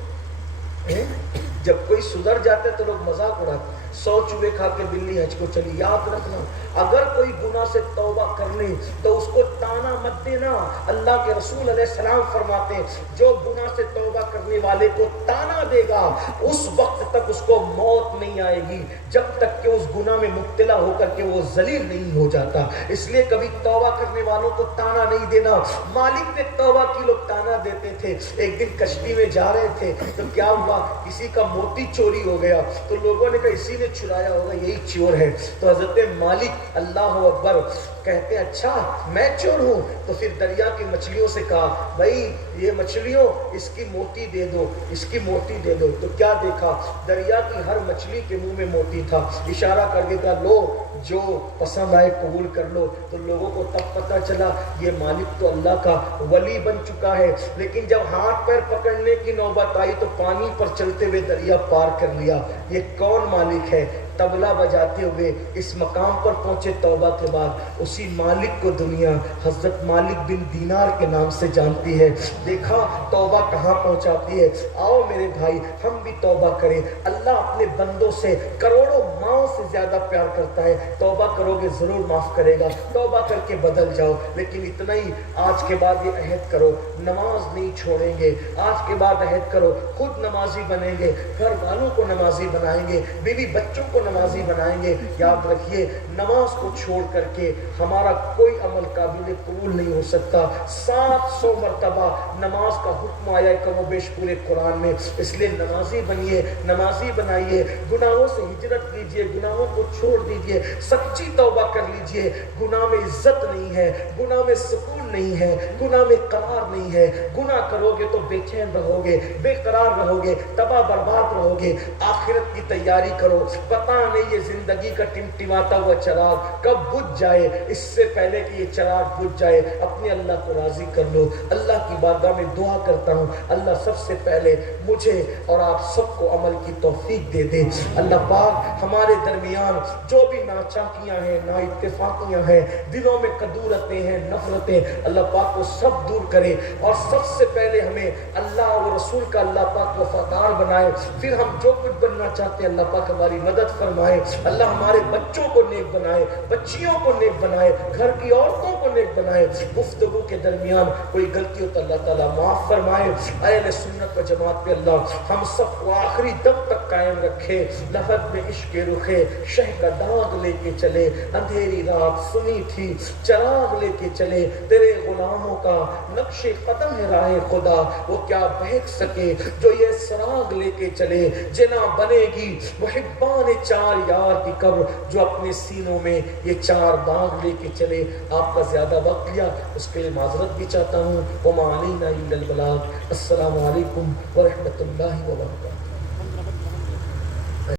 جب کوئی سدھر جاتا ہے تو لوگ مذاق اڑاتے ہیں, 100 چوہے کھا کے بلی حج کو چلی. یاد رکھنا, اگر کوئی گناہ سے توبہ کر لے تو اس کو تانا مت دینا. اللہ کے رسول علیہ السلام فرماتے ہیں جو گناہ سے توبہ کرنے والے کو تانا دے گا اس وقت تک اس کو موت نہیں آئے گی, جب تک کہ اس گناہ میں مبتلا ہو کر کے وہ ذلیل نہیں ہو جاتا. اس لیے کبھی توبہ کرنے والوں کو تانا نہیں دینا. مالک نے توبہ کی, لوگ تانا دیتے تھے. ایک دن کشتی میں جا رہے تھے تو کیا ہوا, کسی کا موتی چوری ہو گیا, تو لوگوں نے کہا اسی نے چرایا ہوگا, یہی چور ہے. تو حضرت مالک اللہ اکبر کہتے ہیں اچھا میں چور ہوں. تو پھر دریا کی مچھلیوں سے کہا بھائی یہ مچھلیوں اس کی موتی دے دو, اس کی موتی دے دو. تو کیا دیکھا, دریا کی ہر مچھلی کے منہ میں موتی تھا. اشارہ کر کے کہا لو جو پسند آئے قبول کر لو. تو لوگوں کو تب پتہ چلا یہ مالک تو اللہ کا ولی بن چکا ہے. لیکن جب ہاتھ پیر پکڑنے کی نوبت آئی تو پانی پر چلتے ہوئے دریا پار کر لیا. یہ کون مالک ہے؟ تبلا بجاتے ہوئے اس مقام پر پہنچے توبہ کے بعد. اسی مالک کو دنیا حضرت مالک بن دینار کے نام سے جانتی ہے. دیکھا توبہ کہاں پہنچاتی ہے. آؤ میرے بھائی ہم بھی توبہ کریں. اللہ اپنے بندوں سے کروڑوں ماؤں سے زیادہ پیار کرتا ہے. توبہ کرو گے ضرور معاف کرے گا. توبہ کر کے بدل جاؤ. لیکن اتنا ہی, آج کے بعد یہ عہد کرو نماز نہیں چھوڑیں گے. آج کے بعد عہد کرو خود نمازی بنیں گے, گھر والوں کو نمازی بنائیں گے, بیوی بچوں کو نمازی بنائیں گے. یاد رکھیے نماز کو چھوڑ کر کے ہمارا کوئی عمل قابل قبول نہیں ہو سکتا. 700 مرتبہ نماز کا حکم آیا ہے کم و بیش پورے قرآن میں. اس لیے نمازی بنیے, نمازی بنائیے, گناہوں سے ہجرت کیجیے, گناہوں کو چھوڑ دیجیے, سچی توبہ کر لیجیے. گناہ میں عزت نہیں ہے, گناہ میں سکون نہیں ہے, گناہ میں قرار نہیں ہے. گناہ کرو گے تو بے چین رہو گے, بے قرار رہو گے, تباہ برباد رہو گے. آخرت کی تیاری کرو, پتہ نہیں یہ زندگی کا ٹمٹماتا ہوا چراغ کب بجھ جائے. اس سے پہلے کہ یہ چراغ بجھ جائے اپنے اللہ کو راضی کر لو. اللہ کی بارگاہ میں دعا کرتا ہوں اللہ سب سے پہلے مجھے اور آپ سب کو عمل کی توفیق دے دے. اللہ پاک ہمارے درمیان جو بھی ناچاکیاں ہیں, نا اتفاقیاں ہیں, دلوں میں کدورتیں ہیں, نفرتیں, اللہ پاک کو سب دور کرے. اور سب سے پہلے ہمیں اللہ اور رسول کا اللہ پاک وفادار بنائے. پھر ہم جو کچھ بننا چاہتے ہیں اللہ پاک ہماری مدد فرمائے. اللہ ہمارے بچوں کو نیک بنائے, بچیوں کو نیک بنائے, گھر کی عورتوں کو نیک بنائے. گفتگو کے درمیان کوئی غلطی ہو تو اللہ تعالیٰ معاف فرمائے. اہل سنت و جماعت پہ اللہ ہم سب کو آخری دم تک قائم رکھے. لحد میں عشق رخے شہ کا داغ لے کے چلے, اندھیری رات سنی تھی چراغ لے کے چلے. تیرے غلاموں کا نقش قدم ہے راہ خدا, وہ کیا بہک سکے جو یہ سراغ لے کے چلے. جنا بنے گی محبان 4 یار کی قبر جو اپنے سینوں میں یہ 4 باغ لے کے چلے. آپ کا زیادہ وقت لیا اس کے لیے معذرت بھی چاہتا ہوں. وما علینا الا البلاغ. السلام علیکم ورحمۃ اللہ وبرکاتہ.